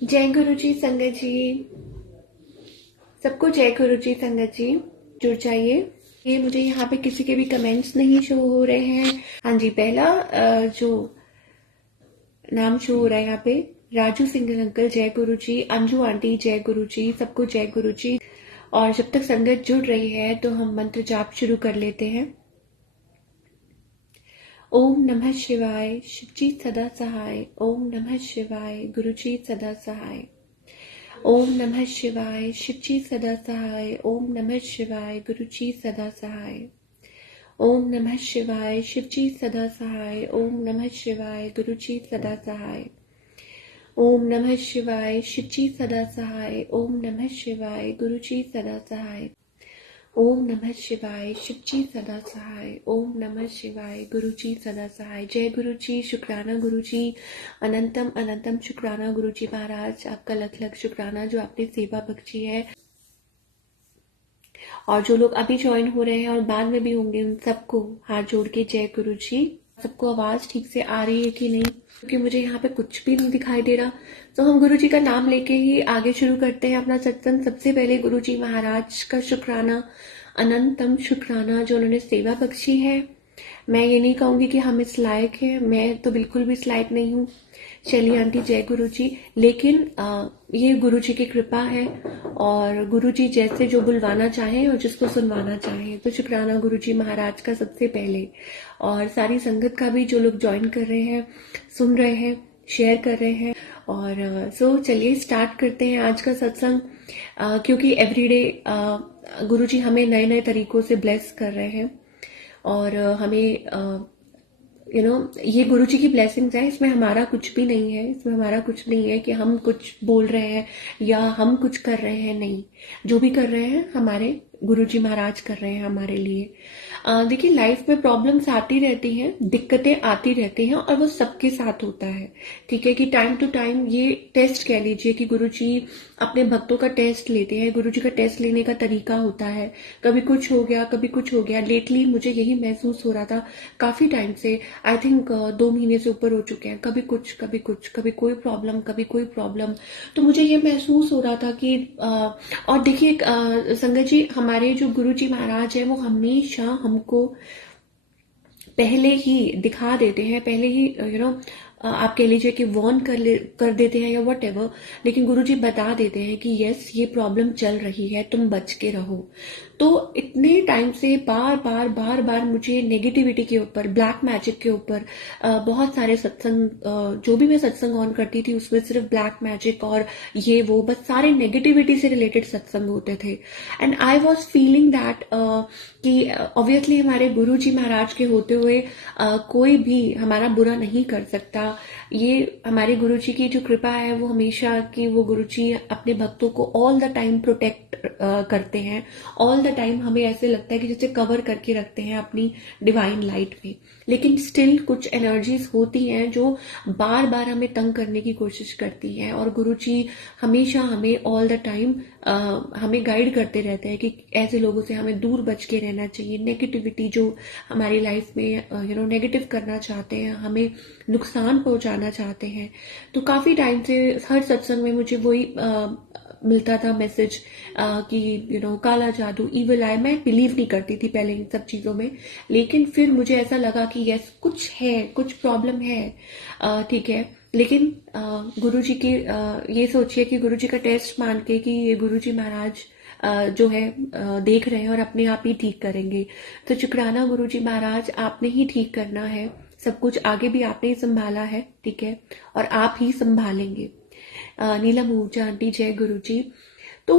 जय गुरु जी संगत जी। सबको जय गुरु जी संगत जी। जुड़ जाइए। ये मुझे यहाँ पे किसी के भी कमेंट्स नहीं शो हो रहे हैं। हाँ जी, पहला जो नाम शो हो रहा है यहाँ पे, राजू सिंह अंकल जय गुरु जी, अंजू आंटी जय गुरु जी, सबको जय गुरु जी। और जब तक संगत जुड़ रही है तो हम मंत्र जाप शुरू कर लेते हैं। ओम नमः शिवाय, शिवजी सदा सहाय। ओम नमः शिवाय, गुरुजी सदा सहाय। ओम नमः शिवाय, शिवजी सदा सहाय। ओम नमः शिवाय, गुरुजी सदा सहाय। ओम नमः शिवाय, शिवजी सदा सहाय। ओम नमः शिवाय, गुरुजी सदा सहाय। ओम नमः शिवाय, शिवजी सदा सहाय। ओम नमः शिवाय, गुरुजी सदा सहाय। ओम नमः शिवाय, शिवजी सदा सहाय। ओम नमः शिवाय, गुरुजी सदा सहाय। जय गुरुजी, शुक्राना गुरुजी, अनंतम अनंतम शुक्राना गुरुजी महाराज, आपका लख लख शुक्राना जो आपने सेवा बख्शी है। और जो लोग अभी ज्वाइन हो रहे हैं और बाद में भी होंगे, उन सबको हाथ जोड़ के जय गुरुजी। सबको आवाज ठीक से आ रही है कि नहीं, क्योंकि मुझे यहाँ पे कुछ भी नहीं दिखाई दे रहा। तो हम गुरुजी का नाम लेके ही आगे शुरू करते हैं अपना सत्संग। सबसे पहले गुरुजी महाराज का शुक्राना, अनंतम शुक्राना जो उन्होंने सेवा बख्शी है। मैं ये नहीं कहूंगी कि हम इस लायक हैं, मैं तो बिल्कुल भी इस लायक नहीं हूँ। शैली आंटी जय गुरु जी। लेकिन ये गुरु जी की कृपा है, और गुरु जी जैसे जो बुलवाना चाहें और जिसको सुनवाना चाहें। तो शुक्राना गुरु जी महाराज का सबसे पहले, और सारी संगत का भी, जो लोग ज्वाइन कर रहे हैं, सुन रहे हैं, शेयर कर रहे हैं। और सो चलिए स्टार्ट करते हैं आज का सत्संग। क्योंकि एवरीडे गुरु जी हमें नए नए तरीकों से ब्लेस कर रहे हैं, और हमें ये गुरु जी की ब्लेसिंग्स है। इसमें हमारा कुछ भी नहीं है, इसमें हमारा कुछ नहीं है कि हम कुछ बोल रहे हैं या हम कुछ कर रहे हैं। नहीं, जो भी कर रहे हैं हमारे गुरु जी महाराज कर रहे हैं हमारे लिए। देखिए, लाइफ में प्रॉब्लम्स आती रहती हैं, दिक्कतें आती रहती हैं, और वो सबके साथ होता है। ठीक है कि टाइम टू टाइम ये टेस्ट कह लीजिए कि गुरु जी अपने भक्तों का टेस्ट लेते हैं। गुरु जी का टेस्ट लेने का तरीका होता है, कभी कुछ हो गया, कभी कुछ हो गया। लेटली मुझे यही महसूस हो रहा था काफी टाइम से, आई थिंक 2 महीने से ऊपर हो चुके हैं। कभी कुछ, कभी कुछ, कभी कोई प्रॉब्लम, कभी कोई प्रॉब्लम। तो मुझे ये महसूस हो रहा था कि और देखिए संगत जी, हमारे जो गुरु जी महाराज है वो हमेशा हमको पहले ही दिखा देते हैं, पहले ही आप कह लीजिए कि वार्न कर देते हैं या वट एवर। लेकिन गुरुजी बता देते हैं कि यस, ये प्रॉब्लम चल रही है, तुम बच के रहो। तो इतने टाइम से बार बार बार बार मुझे नेगेटिविटी के ऊपर, ब्लैक मैजिक के ऊपर बहुत सारे सत्संग, जो भी मैं सत्संग ऑन करती थी उसमें सिर्फ ब्लैक मैजिक और ये वो, बस सारे नेगेटिविटी से रिलेटेड सत्संग होते थे। And I was feeling that कि ऑब्वियसली हमारे गुरु जी महाराज के होते हुए कोई भी हमारा बुरा नहीं कर सकता। ये हमारे गुरु जी की जो कृपा है वो हमेशा की, वो गुरु जी अपने भक्तों को ऑल द टाइम प्रोटेक्ट करते हैं। ऑल द टाइम हमें ऐसे लगता है कि जैसे कवर करके रखते हैं अपनी डिवाइन लाइट में। लेकिन स्टिल कुछ एनर्जीज होती हैं जो बार बार हमें तंग करने की कोशिश करती हैं, और गुरु जी हमेशा हमें ऑल द टाइम हमें गाइड करते रहते हैं कि ऐसे लोगों से हमें दूर बच के रहना चाहिए। नेगेटिविटी जो हमारी लाइफ में नेगेटिव करना चाहते हैं, हमें नुकसान पहुंचाना चाहते हैं। तो काफी टाइम से हर सत्संग में मुझे वही मिलता था मैसेज कि काला जादू, इविल आई। मैं बिलीव नहीं करती थी पहले इन सब चीजों में, लेकिन फिर मुझे ऐसा लगा कि यस, कुछ है, कुछ प्रॉब्लम है। ठीक है, लेकिन गुरुजी की ये सोचिए कि गुरुजी का टेस्ट मान के कि ये गुरुजी महाराज जो है देख रहे हैं और अपने आप ही ठीक करेंगे। तो शुक्राना गुरुजी महाराज, आपने ही ठीक करना है सब कुछ, आगे भी आपने ही संभाला है। ठीक है, और आप ही संभालेंगे। नीलम ऊर्जा आंटी जय गुरुजी। तो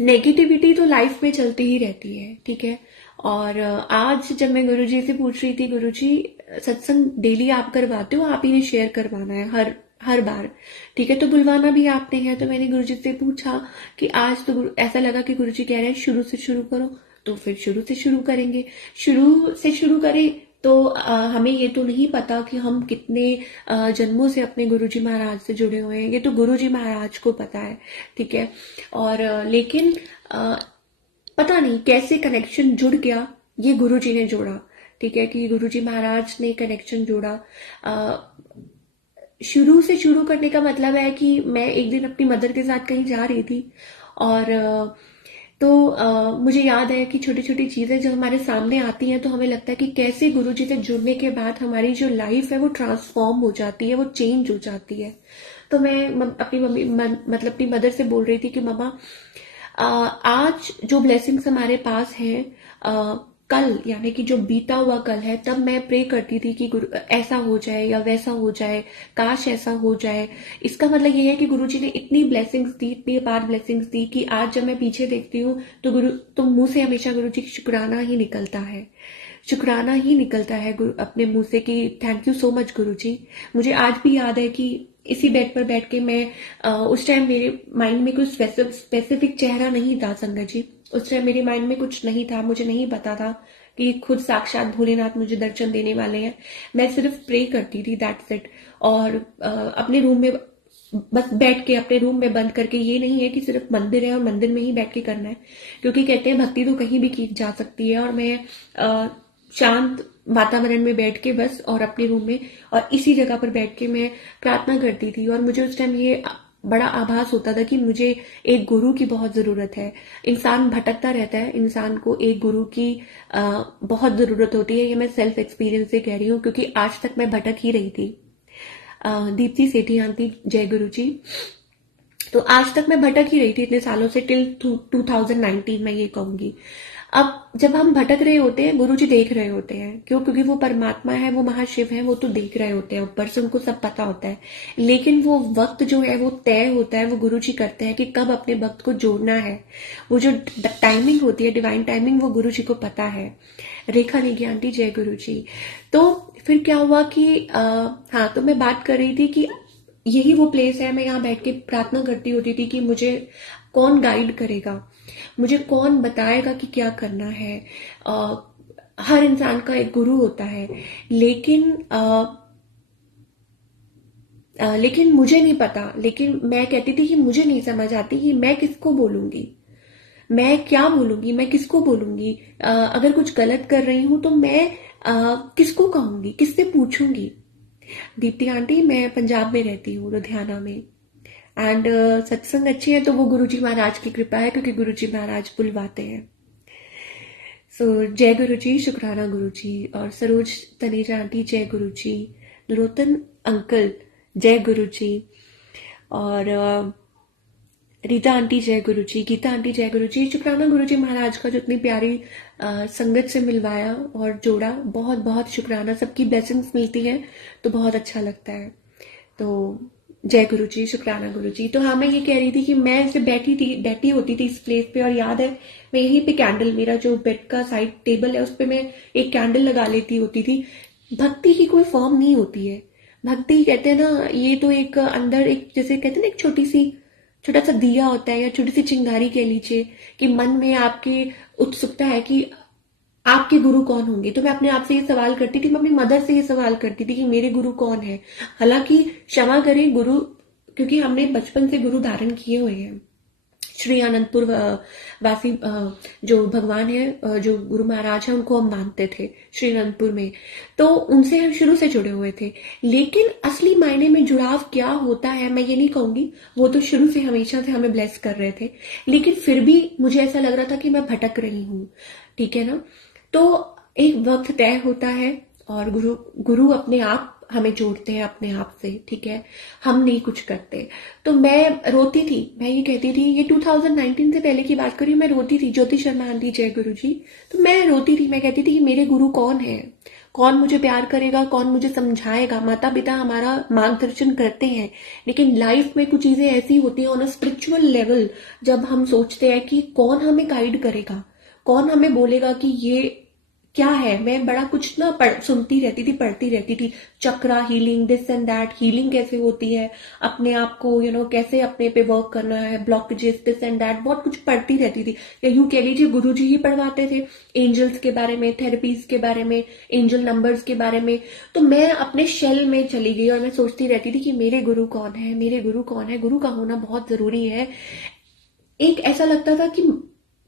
नेगेटिविटी तो लाइफ में चलती ही रहती है। ठीक है, और आज जब मैं गुरुजी से पूछ रही थी, गुरुजी सत्संग डेली आप करवाते हो, आप ही ने शेयर करवाना है हर हर बार। ठीक है, तो बुलवाना भी आपने है। तो मैंने गुरुजी से पूछा कि आज तो ऐसा लगा कि गुरुजी कह रहे हैं शुरू से शुरू करो, तो फिर शुरू से शुरू करेंगे। शुरू से शुरू करें तो हमें ये तो नहीं पता कि हम कितने जन्मों से अपने गुरुजी महाराज से जुड़े हुए हैं, ये तो गुरुजी महाराज को पता है। ठीक है, और लेकिन पता नहीं कैसे कनेक्शन जुड़ गया, ये गुरुजी ने जोड़ा। ठीक है, कि गुरुजी महाराज ने कनेक्शन जोड़ा। शुरू से शुरू करने का मतलब है कि मैं एक दिन अपनी मदर के साथ कहीं जा रही थी, और मुझे याद है कि छोटी छोटी चीजें जब हमारे सामने आती हैं तो हमें लगता है कि कैसे गुरुजी से जुड़ने के बाद हमारी जो लाइफ है वो ट्रांसफॉर्म हो जाती है, वो चेंज हो जाती है। तो मैं अपनी मतलब अपनी मदर से बोल रही थी कि मम्मा, आज जो ब्लेसिंग्स हमारे पास हैं, कल यानी कि जो बीता हुआ कल है, तब मैं प्रे करती थी कि गुरु ऐसा हो जाए या वैसा हो जाए, काश ऐसा हो जाए। इसका मतलब ये है कि गुरुजी ने इतनी ब्लेसिंग्स दी, इतनी अपार ब्लेसिंग्स दी कि आज जब मैं पीछे देखती हूँ तो मुंह से हमेशा गुरुजी की शुक्राना ही निकलता है, शुक्राना ही निकलता है अपने मुंह से कि थैंक यू सो मच गुरुजी। मुझे आज भी याद है कि इसी बेड पर बैठ के मैं उस टाइम मेरे माइंड में कुछ स्पेसिफिक चेहरा नहीं था संगत जी। उस टाइम मेरे माइंड में कुछ नहीं था, मुझे नहीं पता था कि खुद साक्षात भोलेनाथ मुझे दर्शन देने वाले हैं। मैं सिर्फ प्रे करती थी, दैट्स इट। और अपने रूम में बस बैठ के, अपने रूम में बंद करके, ये नहीं है कि सिर्फ मंदिर है और मंदिर में ही बैठ के करना है, क्योंकि कहते हैं भक्ति तो कहीं भी की जा सकती है। और मैं शांत वातावरण में बैठ के बस, और अपने रूम में और इसी जगह पर बैठ के मैं प्रार्थना करती थी। और मुझे उस टाइम ये बड़ा आभास होता था कि मुझे एक गुरु की बहुत जरूरत है। इंसान भटकता रहता है, इंसान को एक गुरु की बहुत जरूरत होती है। ये मैं सेल्फ एक्सपीरियंस से कह रही हूँ, क्योंकि आज तक मैं भटक ही रही थी। दीप्ति सेठी आंटी, जय गुरु जी। तो आज तक मैं भटक ही रही थी इतने सालों से, टिल 2019 मैं ये कहूंगी। अब जब हम भटक रहे होते हैं, गुरुजी देख रहे होते हैं। क्यों? क्योंकि वो परमात्मा है, वो महाशिव है, वो तो देख रहे होते हैं, ऊपर से उनको सब पता होता है। लेकिन वो वक्त जो है वो तय होता है, वो गुरुजी करते हैं कि कब अपने वक्त को जोड़ना है। वो जो टाइमिंग होती है, डिवाइन टाइमिंग, वो गुरुजी को पता है। रेखा नेगी आंटी, जय गुरुजी। तो फिर क्या हुआ कि हाँ, तो मैं बात कर रही थी कि यही वो प्लेस है, मैं यहाँ बैठ के प्रार्थना करती होती थी कि मुझे कौन गाइड करेगा, मुझे कौन बताएगा कि क्या करना है। हर इंसान का एक गुरु होता है, लेकिन लेकिन मुझे नहीं पता। लेकिन मैं कहती थी कि मुझे नहीं समझ आती कि मैं किसको बोलूंगी, मैं क्या बोलूंगी, मैं किसको बोलूंगी। अगर कुछ गलत कर रही हूं तो मैं किसको कहूंगी, किससे पूछूंगी। दीप्ति आंटी, मैं पंजाब में रहती हूँ, लुधियाना में। एंड सत्संग अच्छी है तो वो गुरुजी महाराज की कृपा है, क्योंकि गुरुजी महाराज बुलवाते हैं। सो जय गुरुजी, शुक्राना गुरुजी। और सरोज तनेजा आंटी, जय गुरुजी। नरोत्तम अंकल, जय गुरुजी। और रीता आंटी, जय गुरुजी। गीता आंटी, जय गुरुजी। शुक्राना गुरुजी महाराज का जो इतनी प्यारी संगत से मिलवाया और जोड़ा, बहुत बहुत शुक्राना। सबकी ब्लेसिंग्स मिलती हैं तो बहुत अच्छा लगता है। तो जय गुरुजी, शुक्राना गुरुजी। तो हाँ, मैं ये कह रही थी कि मैं ऐसे बैठी होती थी इस प्लेस पे, और याद है मैं यहीं पे कैंडल, मेरा जो बेड का साइड टेबल है उस पे मैं एक कैंडल लगा लेती होती थी। भक्ति की कोई फॉर्म नहीं होती है। भक्ति कहते हैं ना, ये तो एक अंदर एक, जैसे कहते हैं ना, एक छोटा सा दिया होता है, या छोटी सी चिंगारी कह लीजिए, कि मन में आपकी उत्सुकता है कि आपके गुरु कौन होंगे। तो मैं अपने आप से ये सवाल करती थी, मैं अपनी मदर से ये सवाल करती थी कि मेरे गुरु कौन है। हालांकि क्षमा करें गुरु, क्योंकि हमने बचपन से गुरु धारण किए हुए हैं। श्री आनंदपुर वासी जो भगवान है, जो गुरु महाराज है, उनको हम मानते थे श्री आनंदपुर में। तो उनसे हम शुरू से जुड़े हुए थे। लेकिन असली मायने में जुड़ाव क्या होता है मैं ये नहीं कहूंगी, वो तो शुरू से हमेशा से हमें ब्लेस कर रहे थे। लेकिन फिर भी मुझे ऐसा लग रहा था कि मैं भटक रही हूँ, ठीक है ना। तो एक वक्त तय होता है, और गुरु गुरु अपने आप हमें जोड़ते हैं अपने आप से, ठीक है। हम नहीं कुछ करते। तो मैं रोती थी, मैं ये कहती थी, ये 2019 से पहले की बात करी, मैं रोती थी। ज्योति शर्मा आंटी, जय गुरु जी। तो मैं रोती थी, मैं कहती थी कि मेरे गुरु कौन है, कौन मुझे प्यार करेगा, कौन मुझे समझाएगा। माता पिता हमारा मार्गदर्शन करते हैं, लेकिन लाइफ में कुछ चीजें ऐसी होती हैं ऑन अ स्पिरिचुअल लेवल, जब हम सोचते हैं कि कौन हमें गाइड करेगा, कौन हमें बोलेगा कि ये क्या है। मैं बड़ा कुछ ना सुनती रहती थी, पढ़ती रहती थी, chakra healing, this and that, healing कैसे होती है, अपने आप को कैसे अपने पे वर्क करना है, ब्लॉकेजेस, दिस एंड दैट, बहुत कुछ पढ़ती रहती थी। या यूं कह लीजिए गुरुजी ही पढ़वाते थे, एंजल्स के बारे में, थेरेपीज के बारे में, एंजल नंबर्स के बारे में। तो मैं अपने शेल में चली गई और मैं सोचती रहती थी कि मेरे गुरु कौन है, मेरे गुरु कौन है। गुरु का होना बहुत जरूरी है। एक ऐसा लगता था कि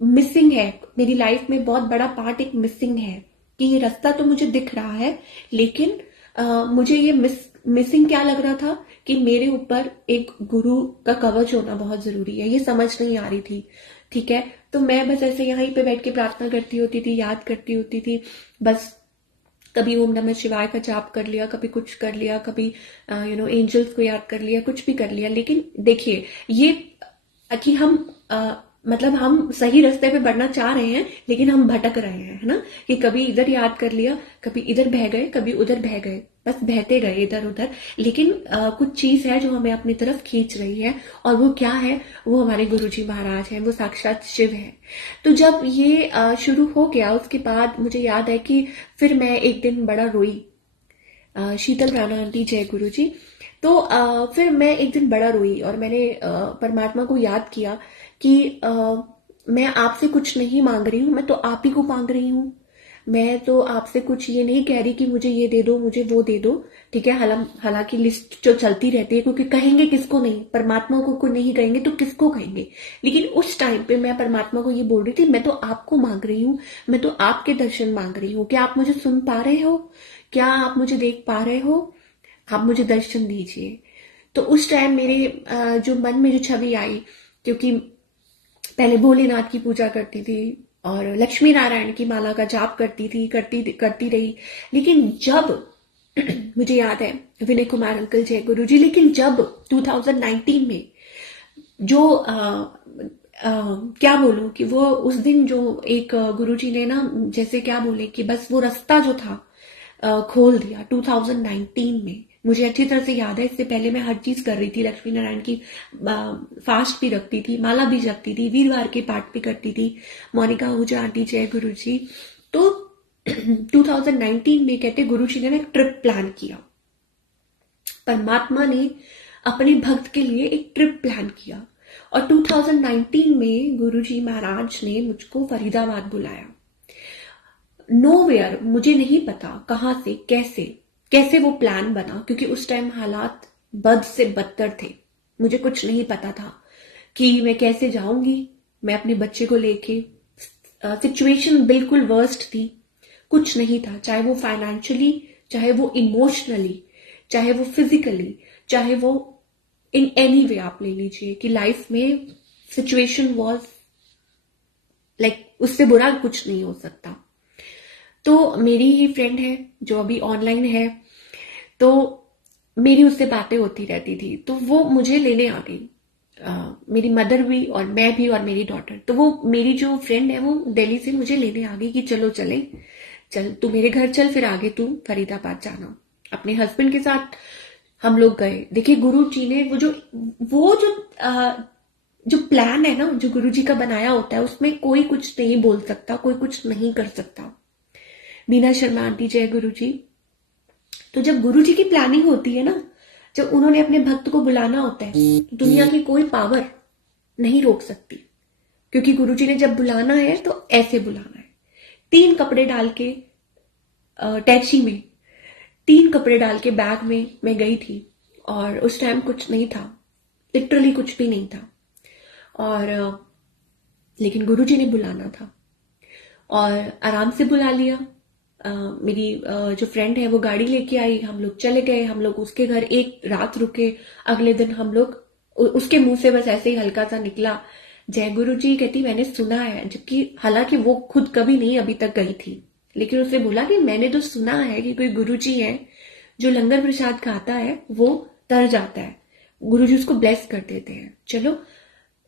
मिसिंग है मेरी लाइफ में, बहुत बड़ा पार्ट एक मिसिंग है, कि ये रास्ता तो मुझे दिख रहा है, लेकिन मुझे ये मिसिंग क्या लग रहा था कि मेरे ऊपर एक गुरु का कवच होना बहुत जरूरी है, ये समझ नहीं आ रही थी। ठीक है, तो मैं बस ऐसे यहीं पे बैठ के प्रार्थना करती होती थी, याद करती होती थी बस। कभी ओम नमः शिवाय का जाप कर लिया, कभी कुछ कर लिया, कभी एंजल्स को याद कर लिया, कुछ भी कर लिया। लेकिन देखिए ये कि हम मतलब हम सही रास्ते पे बढ़ना चाह रहे हैं लेकिन हम भटक रहे हैं, है ना, कि कभी इधर याद कर लिया, कभी इधर बह गए, कभी उधर बह गए, बस बहते गए इधर उधर। लेकिन कुछ चीज है जो हमें अपनी तरफ खींच रही है, और वो क्या है? वो हमारे गुरुजी महाराज हैं, वो साक्षात शिव है। तो जब ये शुरू हो गया, उसके बाद मुझे याद है कि फिर मैं एक दिन बड़ा रोई। शीतल राणा आंटी, जय गुरु जी। तो फिर मैं एक दिन बड़ा रोई और मैंने परमात्मा को याद किया कि मैं आपसे कुछ नहीं मांग रही हूँ, मैं तो आप ही को मांग रही हूँ। मैं तो आपसे कुछ ये नहीं कह रही कि मुझे ये दे दो, मुझे वो दे दो। ठीक है, हालांकि लिस्ट जो चलती रहती है, क्योंकि कहेंगे किसको नहीं, परमात्मा को नहीं कहेंगे तो किसको कहेंगे। लेकिन उस टाइम पे मैं परमात्मा को ये बोल रही थी, मैं तो आपको मांग रही हूँ, मैं तो आपके दर्शन मांग रही हूँ। क्या आप मुझे सुन पा रहे हो? क्या आप मुझे देख पा रहे हो? आप मुझे दर्शन दीजिए। तो उस टाइम मेरे जो मन में जो छवि आई, क्योंकि पहले भोलेनाथ की पूजा करती थी और लक्ष्मी नारायण की माला का जाप करती थी, करती रही। लेकिन जब मुझे याद है, विनय कुमार अंकल, जय गुरु जी, लेकिन जब 2019 में जो क्या बोलूं कि वो उस दिन जो एक गुरुजी ने ना, जैसे क्या बोले कि बस वो रास्ता जो था खोल दिया 2019 में। मुझे अच्छी तरह से याद है, इससे पहले मैं हर चीज कर रही थी, लक्ष्मी नारायण की फास्ट भी रखती थी, माला भी जपती थी, वीरवार के पाठ भी करती थी, मोनिका आहूजा आंटी, जय गुरु जी। तो 2019 में कहते गुरु जी ने ना एक ट्रिप प्लान किया। परमात्मा ने अपने भक्त के लिए एक ट्रिप प्लान किया और 2019 में गुरुजी महाराज ने मुझको फरीदाबाद बुलाया। नोवेयर, मुझे नहीं पता कहां से कैसे कैसे वो प्लान बना, क्योंकि उस टाइम हालात बद से बदतर थे। मुझे कुछ नहीं पता था कि मैं कैसे जाऊंगी, मैं अपने बच्चे को लेके। सिचुएशन बिल्कुल वर्स्ट थी, कुछ नहीं था, चाहे वो फाइनेंशियली, चाहे वो इमोशनली, चाहे वो फिजिकली, चाहे वो इन एनी वे आप ले लीजिए कि लाइफ में सिचुएशन वॉज लाइक, उससे बुरा कुछ नहीं हो सकता। तो मेरी ही फ्रेंड है जो अभी ऑनलाइन है, तो मेरी उससे बातें होती रहती थी, तो वो मुझे लेने आ गई। मेरी मदर भी और मैं भी और मेरी डॉटर। तो वो मेरी जो फ्रेंड है वो दिल्ली से मुझे लेने आ गई कि चलो चले, चल तू मेरे घर चल, फिर आगे तू फरीदाबाद जाना। अपने हस्बैंड के साथ हम लोग गए। देखिए गुरु जी ने जो प्लान है ना, जो गुरु जी का बनाया होता है, उसमें कोई कुछ नहीं बोल सकता, कोई कुछ नहीं कर सकता। मीना शर्मा आंटी, जय गुरु जी। तो जब गुरु जी की प्लानिंग होती है ना, जब उन्होंने अपने भक्त को बुलाना होता है, तो दुनिया की कोई पावर नहीं रोक सकती, क्योंकि गुरु जी ने जब बुलाना है तो ऐसे बुलाना है। 3 कपड़े डाल के टैक्सी में, 3 कपड़े डाल के बैग में मैं गई थी, और उस टाइम कुछ नहीं था, लिटरली कुछ भी नहीं था। और लेकिन गुरुजी ने बुलाना था और आराम से बुला लिया। मेरी जो फ्रेंड है वो गाड़ी लेके आई, हम लोग चले गए, हम लोग उसके घर एक रात रुके। अगले दिन हम लोग, उसके मुंह से बस ऐसे ही हल्का सा निकला, जय गुरु जी। कहती मैंने सुना है, जबकि हालांकि वो खुद कभी नहीं अभी तक गई थी, लेकिन उसने बोला कि मैंने तो सुना है कि कोई गुरु जी है जो लंगर प्रसाद खाता है वो तर जाता है, गुरु जी उसको ब्लेस कर देते हैं। चलो,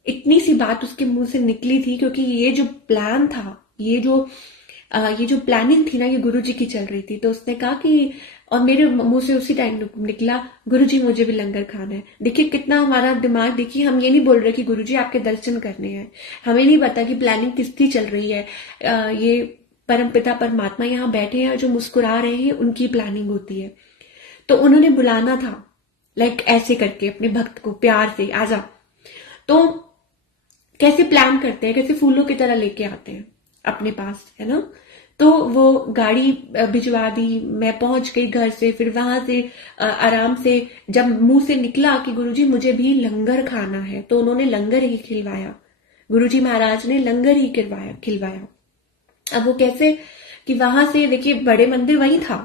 इतनी सी बात उसके मुंह से निकली थी, क्योंकि ये जो प्लान था, ये जो प्लानिंग थी ना, ये गुरुजी की चल रही थी। तो उसने कहा कि, और मेरे मुंह से उसी टाइम निकला, गुरुजी मुझे भी लंगर खाना है। देखिए कितना हमारा दिमाग, देखिए हम ये नहीं बोल रहे कि गुरुजी आपके दर्शन करने हैं, हमें नहीं पता कि प्लानिंग किसकी चल रही है। ये परमपिता परमात्मा यहाँ बैठे हैं, जो मुस्कुरा रहे हैं, उनकी प्लानिंग होती है। तो उन्होंने बुलाना था, लाइक ऐसे करके अपने भक्त को प्यार से, आजा। तो कैसे प्लान करते हैं, कैसे फूलों की तरह लेके आते हैं अपने पास, है ना। तो वो गाड़ी भिजवा दी, मैं पहुंच गई घर से। फिर वहां से आराम से जब मुंह से निकला कि गुरुजी मुझे भी लंगर खाना है, तो उन्होंने लंगर ही खिलवाया, गुरुजी महाराज ने लंगर ही खिलवाया। अब वो कैसे कि वहां से देखिए बड़े मंदिर वही था,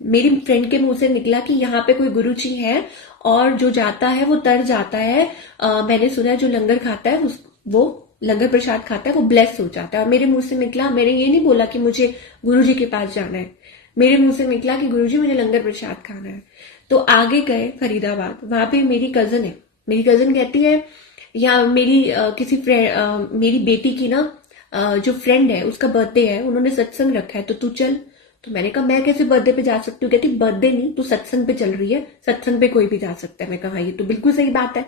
मेरी फ्रेंड के मुंह से निकला कि यहाँ पे कोई गुरुजी है और जो जाता है वो तर जाता है। मैंने सुना है जो लंगर खाता है वो लंगर प्रसाद खाता है वो ब्लेस हो जाता है। और मेरे मुंह से निकला, मैंने ये नहीं बोला कि मुझे गुरुजी के पास जाना है, मेरे मुंह से निकला कि गुरुजी मुझे लंगर प्रसाद खाना है। तो आगे गए फरीदाबाद, वहां पे मेरी कजन है। मेरी कजन कहती है, या मेरी किसी फ्रेंड, मेरी बेटी की ना जो फ्रेंड है उसका बर्थडे है, उन्होंने सत्संग रखा है तो तू चल। तो मैंने कहा मैं कैसे बर्थडे पे जा सकती हूँ? कहती बर्थडे नहीं, तू सत्संग पे चल रही है, सत्संग पे कोई भी जा सकता है। मैं कहा ये तो बिल्कुल सही बात है।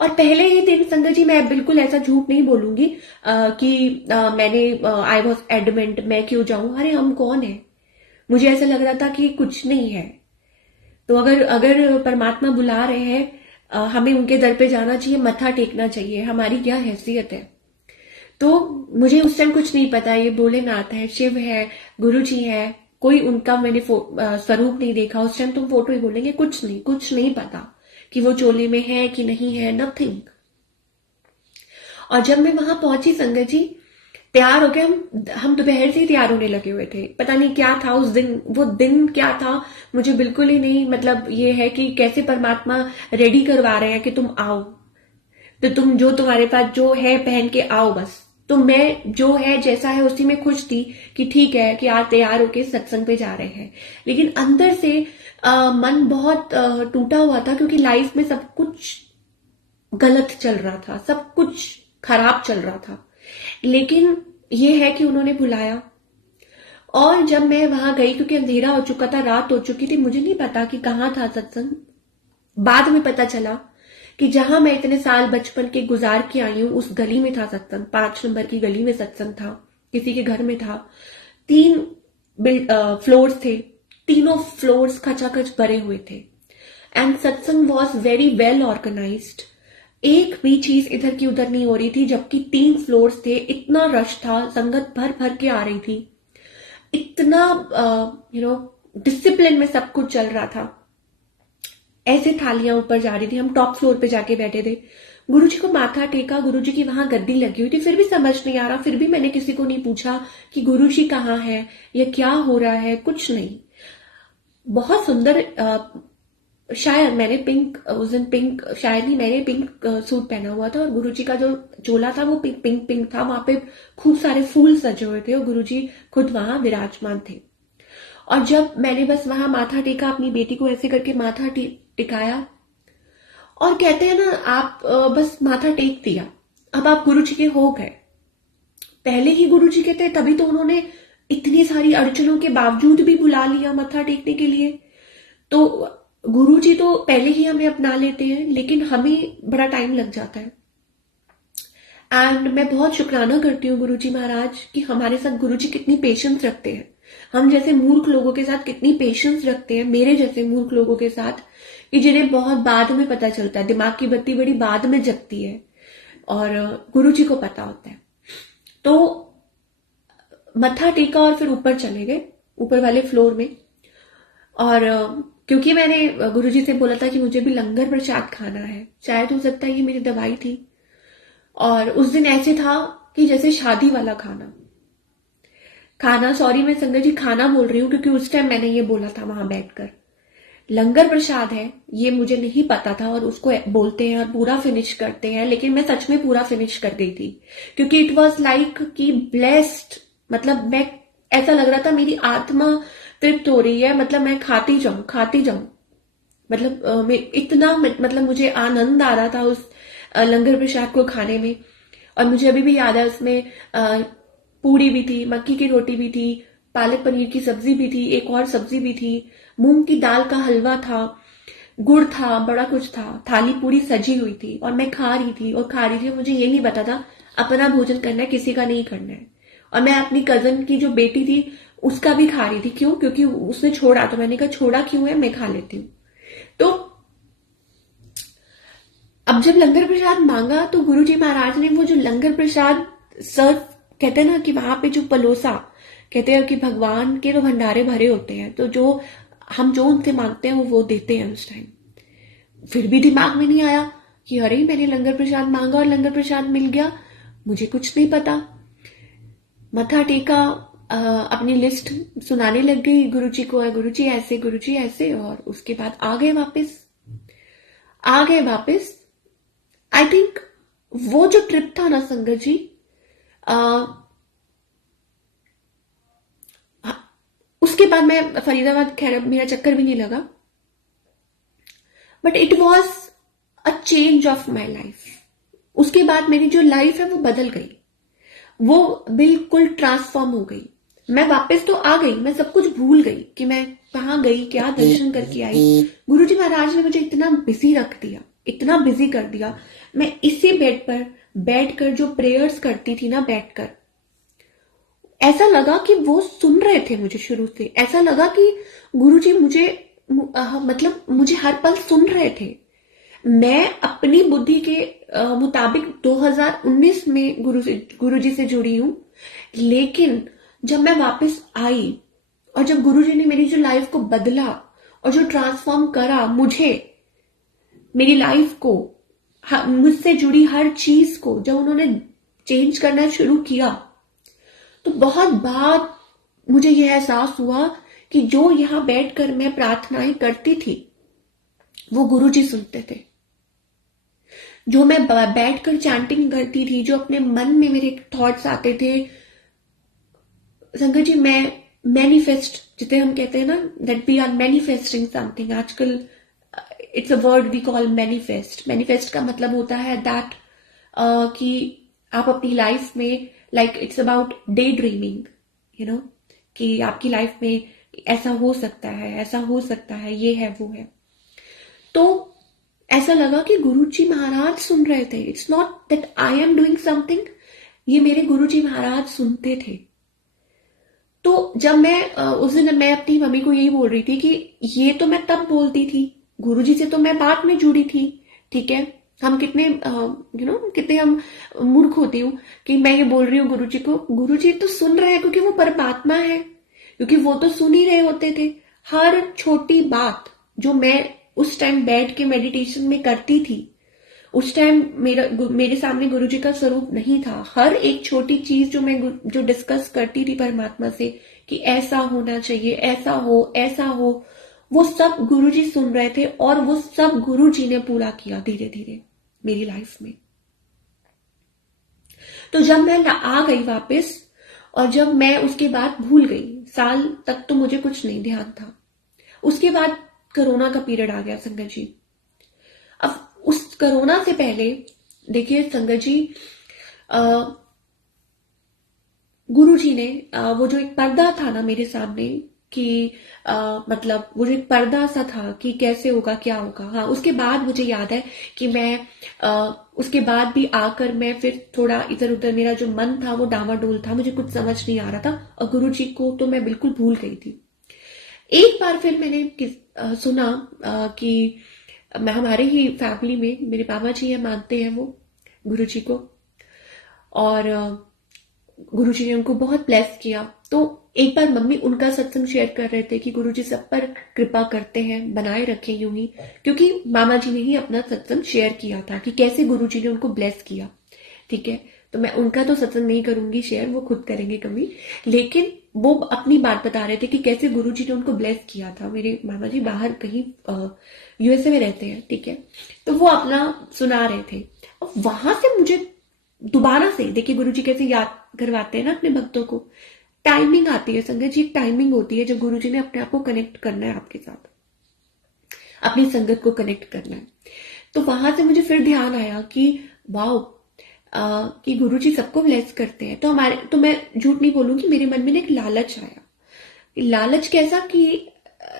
और पहले ही दिन संगत जी, मैं बिल्कुल ऐसा झूठ नहीं बोलूंगी कि मैंने आई वॉज एडमेंट, मैं क्यों जाऊं, अरे हम कौन है। मुझे ऐसा लग रहा था कि कुछ नहीं है। तो अगर अगर परमात्मा बुला रहे हैं, हमें उनके दर पे जाना चाहिए, मत्था टेकना चाहिए, हमारी क्या हैसियत है। तो मुझे उस टाइम कुछ नहीं पता, ये भोलेनाथ है, शिव है, गुरु जी है, कोई उनका मैंने स्वरूप नहीं देखा। उस टाइम तुम फोटो ही बोलेंगे, कुछ नहीं पता कि वो चोले में है कि नहीं है, नथिंग। और जब मैं वहां पहुंची संगत जी, तैयार हो गए हम दोपहर से ही तैयार होने लगे हुए थे। पता नहीं क्या था उस दिन, वो दिन क्या था मुझे बिल्कुल ही नहीं, मतलब ये है कि कैसे परमात्मा रेडी करवा रहे हैं कि तुम आओ, तो तुम जो तुम्हारे पास जो है पहन के आओ बस। तो मैं जो है जैसा है उसी में खुश थी कि ठीक है कि आज तैयार होके सत्संग पे जा रहे हैं। लेकिन अंदर से मन बहुत टूटा हुआ था, क्योंकि लाइफ में सब कुछ गलत चल रहा था, सब कुछ खराब चल रहा था। लेकिन ये है कि उन्होंने बुलाया। और जब मैं वहां गई, क्योंकि अंधेरा हो चुका था, रात हो चुकी थी, मुझे नहीं पता कि कहाँ था सत्संग। बाद में पता चला कि जहां मैं इतने साल बचपन के गुजार के आई हूं उस गली में था सत्संग, 5 नंबर की गली में सत्संग था, किसी के घर में था। 3 फ्लोर्स थे, तीनों फ्लोर्स खचाखच भरे हुए थे। एंड सत्संग वॉज वेरी वेल ऑर्गेनाइज्ड, एक भी चीज इधर की उधर नहीं हो रही थी। जबकि 3 फ्लोर्स थे, इतना रश था, संगत भर भर के आ रही थी, इतना डिसिप्लिन में सब कुछ चल रहा था। ऐसे थालियां ऊपर जा रही थी, हम टॉप फ्लोर पे जाके बैठे थे। गुरुजी को माथा टेका, गुरुजी की वहां गद्दी लगी हुई थी, फिर भी समझ नहीं आ रहा, फिर भी मैंने किसी को नहीं पूछा कि गुरुजी कहाँ है या क्या हो रहा है, कुछ नहीं। बहुत सुंदर, शायद मैंने पिंक, उस दिन पिंक, शायद ही मैंने पिंक सूट पहना हुआ था, और गुरुजी का जो चोला था वो पिंक पिंक था। वहां पे खूब सारे फूल सजे हुए थे और गुरुजी खुद वहां विराजमान थे। और जब मैंने बस वहां माथा टेका, अपनी बेटी को ऐसे करके माथा टिकाया, और कहते हैं ना आप बस माथा टेक दिया, अब आप गुरुजी के हो गए। पहले ही गुरुजी के थे, तभी तो उन्होंने इतनी सारी अड़चनों के बावजूद भी बुला लिया मत्था टेकने के लिए। तो गुरुजी तो पहले ही हमें अपना लेते हैं, लेकिन हमें बड़ा टाइम लग जाता है। एंड मैं बहुत शुक्राना करती हूँ गुरुजी महाराज कि हमारे साथ गुरुजी कितनी पेशेंस रखते हैं, हम जैसे मूर्ख लोगों के साथ कितनी पेशेंस रखते हैं, मेरे जैसे मूर्ख लोगों के साथ, कि जिन्हें बहुत बाद में पता चलता है, दिमाग की बत्ती बड़ी बाद में जगती है, और गुरुजी को पता होता है। तो मत्था टेका और फिर ऊपर चले गए, ऊपर वाले फ्लोर में। और क्योंकि मैंने गुरुजी से बोला था कि मुझे भी लंगर प्रसाद खाना है, शायद हो सकता है ये मेरी दवाई थी। और उस दिन ऐसे था कि जैसे शादी वाला खाना, सॉरी मैं संगत जी खाना बोल रही हूँ, क्योंकि उस टाइम मैंने ये बोला था वहां बैठकर। लंगर प्रसाद है ये मुझे नहीं पता था, और उसको बोलते हैं और पूरा फिनिश करते हैं, लेकिन मैं सच में पूरा फिनिश कर गई थी, क्योंकि इट वॉज लाइक कि ब्लेस्ड। मतलब मैं, ऐसा लग रहा था मेरी आत्मा तृप्त हो रही है, मतलब मैं खाती जाऊं। मतलब इतना, मतलब मुझे आनंद आ रहा था उस लंगर प्रसाद को खाने में। और मुझे अभी भी याद है उसमें पूड़ी भी थी, मक्की की रोटी भी थी, पालक पनीर की सब्जी भी थी, एक और सब्जी भी थी, मूंग की दाल का हलवा था, गुड़ था, बड़ा कुछ था, थाली पूरी सजी हुई थी, और मैं खा रही थी। मुझे ये नहीं पता था अपना भोजन करना है, किसी का नहीं करना है। और मैं अपनी कजन की जो बेटी थी उसका भी खा रही थी। क्यों? क्योंकि उसने छोड़ा, तो मैंने कहा छोड़ा क्यों है, मैं खा लेती हूँ। तो अब जब लंगर प्रसाद मांगा तो गुरुजी महाराज ने वो जो लंगर प्रसाद सर्व, कहते हैं ना कि वहां पे जो पलोसा, कहते हैं कि भगवान के तो भंडारे भरे होते हैं, तो जो हम जो उनसे मांगते हैं वो देते हैं उस टाइम। फिर भी दिमाग में नहीं आया कि अरे मैंने लंगर प्रसाद मांगा और लंगर प्रसाद मिल गया, मुझे कुछ नहीं पता। मत्था टेका, अपनी लिस्ट सुनाने लग गई गुरुजी को, गुरुजी ऐसे, और उसके बाद आ गए वापस। आई थिंक वो जो ट्रिप था ना संगत जी, उसके बाद मैं फरीदाबाद, खैर मेरा चक्कर भी नहीं लगा, but it was a change of my life. उसके बाद मेरी जो लाइफ है वो बदल गई, वो बिल्कुल ट्रांसफॉर्म हो गई। मैं वापस तो आ गई, मैं सब कुछ भूल गई कि मैं कहाँ गई, क्या दर्शन करके आई। गुरुजी महाराज ने मुझे इतना बिजी रख दिया, इतना बिजी कर दिया। मैं इसी बेड पर बैठकर जो प्रेयर्स करती थी ना, बैठकर ऐसा लगा कि वो सुन रहे थे मुझे शुरू से। ऐसा लगा कि गुरुजी मुझे मतलब मुझे हर पल सुन रहे थे। मैं अपनी बुद्धि के मुताबिक 2019 में गुरुजी से जुड़ी हूं, लेकिन जब मैं वापस आई और जब गुरुजी ने मेरी जो लाइफ को बदला और जो ट्रांसफॉर्म करा मुझे, मेरी लाइफ को, मुझसे जुड़ी हर चीज को जब उन्होंने चेंज करना शुरू किया, तो बहुत बार मुझे यह एहसास हुआ कि जो यहां बैठकर मैं प्रार्थनाएं करती थी वो गुरुजी सुनते थे। जो मैं बैठकर चैंटिंग करती थी, जो अपने मन में मेरे थॉट्स आते थे, संगत जी मैं मैनिफेस्ट, जिसे हम कहते हैं ना, that we are manifesting something. आजकल it's a word we call manifest. Manifest का मतलब होता है दैट कि आप अपनी लाइफ में, like it's about day dreaming, you know, कि आपकी लाइफ में ऐसा हो सकता है, ऐसा हो सकता है, ये है वो है। तो ऐसा लगा कि गुरुजी महाराज सुन रहे थे। It's not that I am doing something, ये मेरे गुरुजी महाराज सुनते थे। तो जब मैं उस दिन मैं अपनी मम्मी को यही बोल रही थी कि ये तो मैं तब बोलती थी, गुरुजी से तो मैं बाद में जुड़ी थी, ठीक है। हम कितने कितने हम मूर्ख होती हूँ कि मैं ये बोल रही हूँ गुरुजी को, गुरुजी तो सुन रहे हैं क्योंकि वो परमात्मा है, क्योंकि वो तो सुन ही रहे होते थे। हर छोटी बात जो मैं उस टाइम बैठ के मेडिटेशन में करती थी, उस टाइम मेरे सामने गुरुजी का स्वरूप नहीं था। हर एक छोटी चीज जो डिस्कस करती थी परमात्मा से कि ऐसा होना चाहिए, ऐसा हो, वो सब गुरुजी सुन रहे थे और वो सब गुरुजी ने पूरा किया धीरे धीरे मेरी लाइफ में। तो जब मैं आ गई वापस और जब मैं उसके बाद भूल गई, साल तक तो मुझे कुछ नहीं ध्यान था। उसके बाद कोरोना का पीरियड आ गया संगत जी। अब उस कोरोना से पहले देखिए संगत जी, गुरुजी ने वो जो एक पर्दा था ना मेरे सामने कि मतलब वो जो एक पर्दा सा था कि कैसे होगा, क्या होगा। हाँ, उसके बाद मुझे याद है कि मैं उसके बाद भी आकर मैं फिर थोड़ा इधर उधर, मेरा जो मन था वो डामाडोल था, मुझे कुछ समझ नहीं आ रहा था और गुरुजी को तो मैं बिल्कुल भूल गई थी। एक बार फिर मैंने सुना कि मैं, हमारे ही फैमिली में मेरे पापा जी है, मानते हैं वो गुरुजी को, और गुरुजी ने उनको बहुत ब्लेस किया। तो एक बार मम्मी उनका सत्संग शेयर कर रहे थे कि गुरुजी सब पर कृपा करते हैं, बनाए रखें यूं ही, क्योंकि मामा जी ने ही अपना सत्संग शेयर किया था कि कैसे गुरुजी ने उनको ब्लेस किया, ठीक है। तो मैं उनका तो सत्संग नहीं करूंगी शेयर, वो खुद करेंगे कभी, लेकिन वो अपनी बात बता रहे थे कि कैसे गुरुजी ने उनको ब्लेस किया था। मेरे मामा जी बाहर कहीं यूएसए में रहते हैं, ठीक है, तो वो अपना सुना रहे थे। और वहां से मुझे दोबारा से, देखिए गुरुजी कैसे याद करवाते हैं ना अपने भक्तों को। टाइमिंग आती है संगत जी, एक टाइमिंग होती है जब गुरुजी ने अपने आप को कनेक्ट करना है आपके साथ, अपनी संगत को कनेक्ट करना है। तो वहां से मुझे फिर ध्यान आया कि वाओ, कि गुरुजी सबको ब्लेस करते हैं। तो मैं झूठ नहीं बोलूंगी, मेरे मन में एक लालच आया। लालच कैसा कि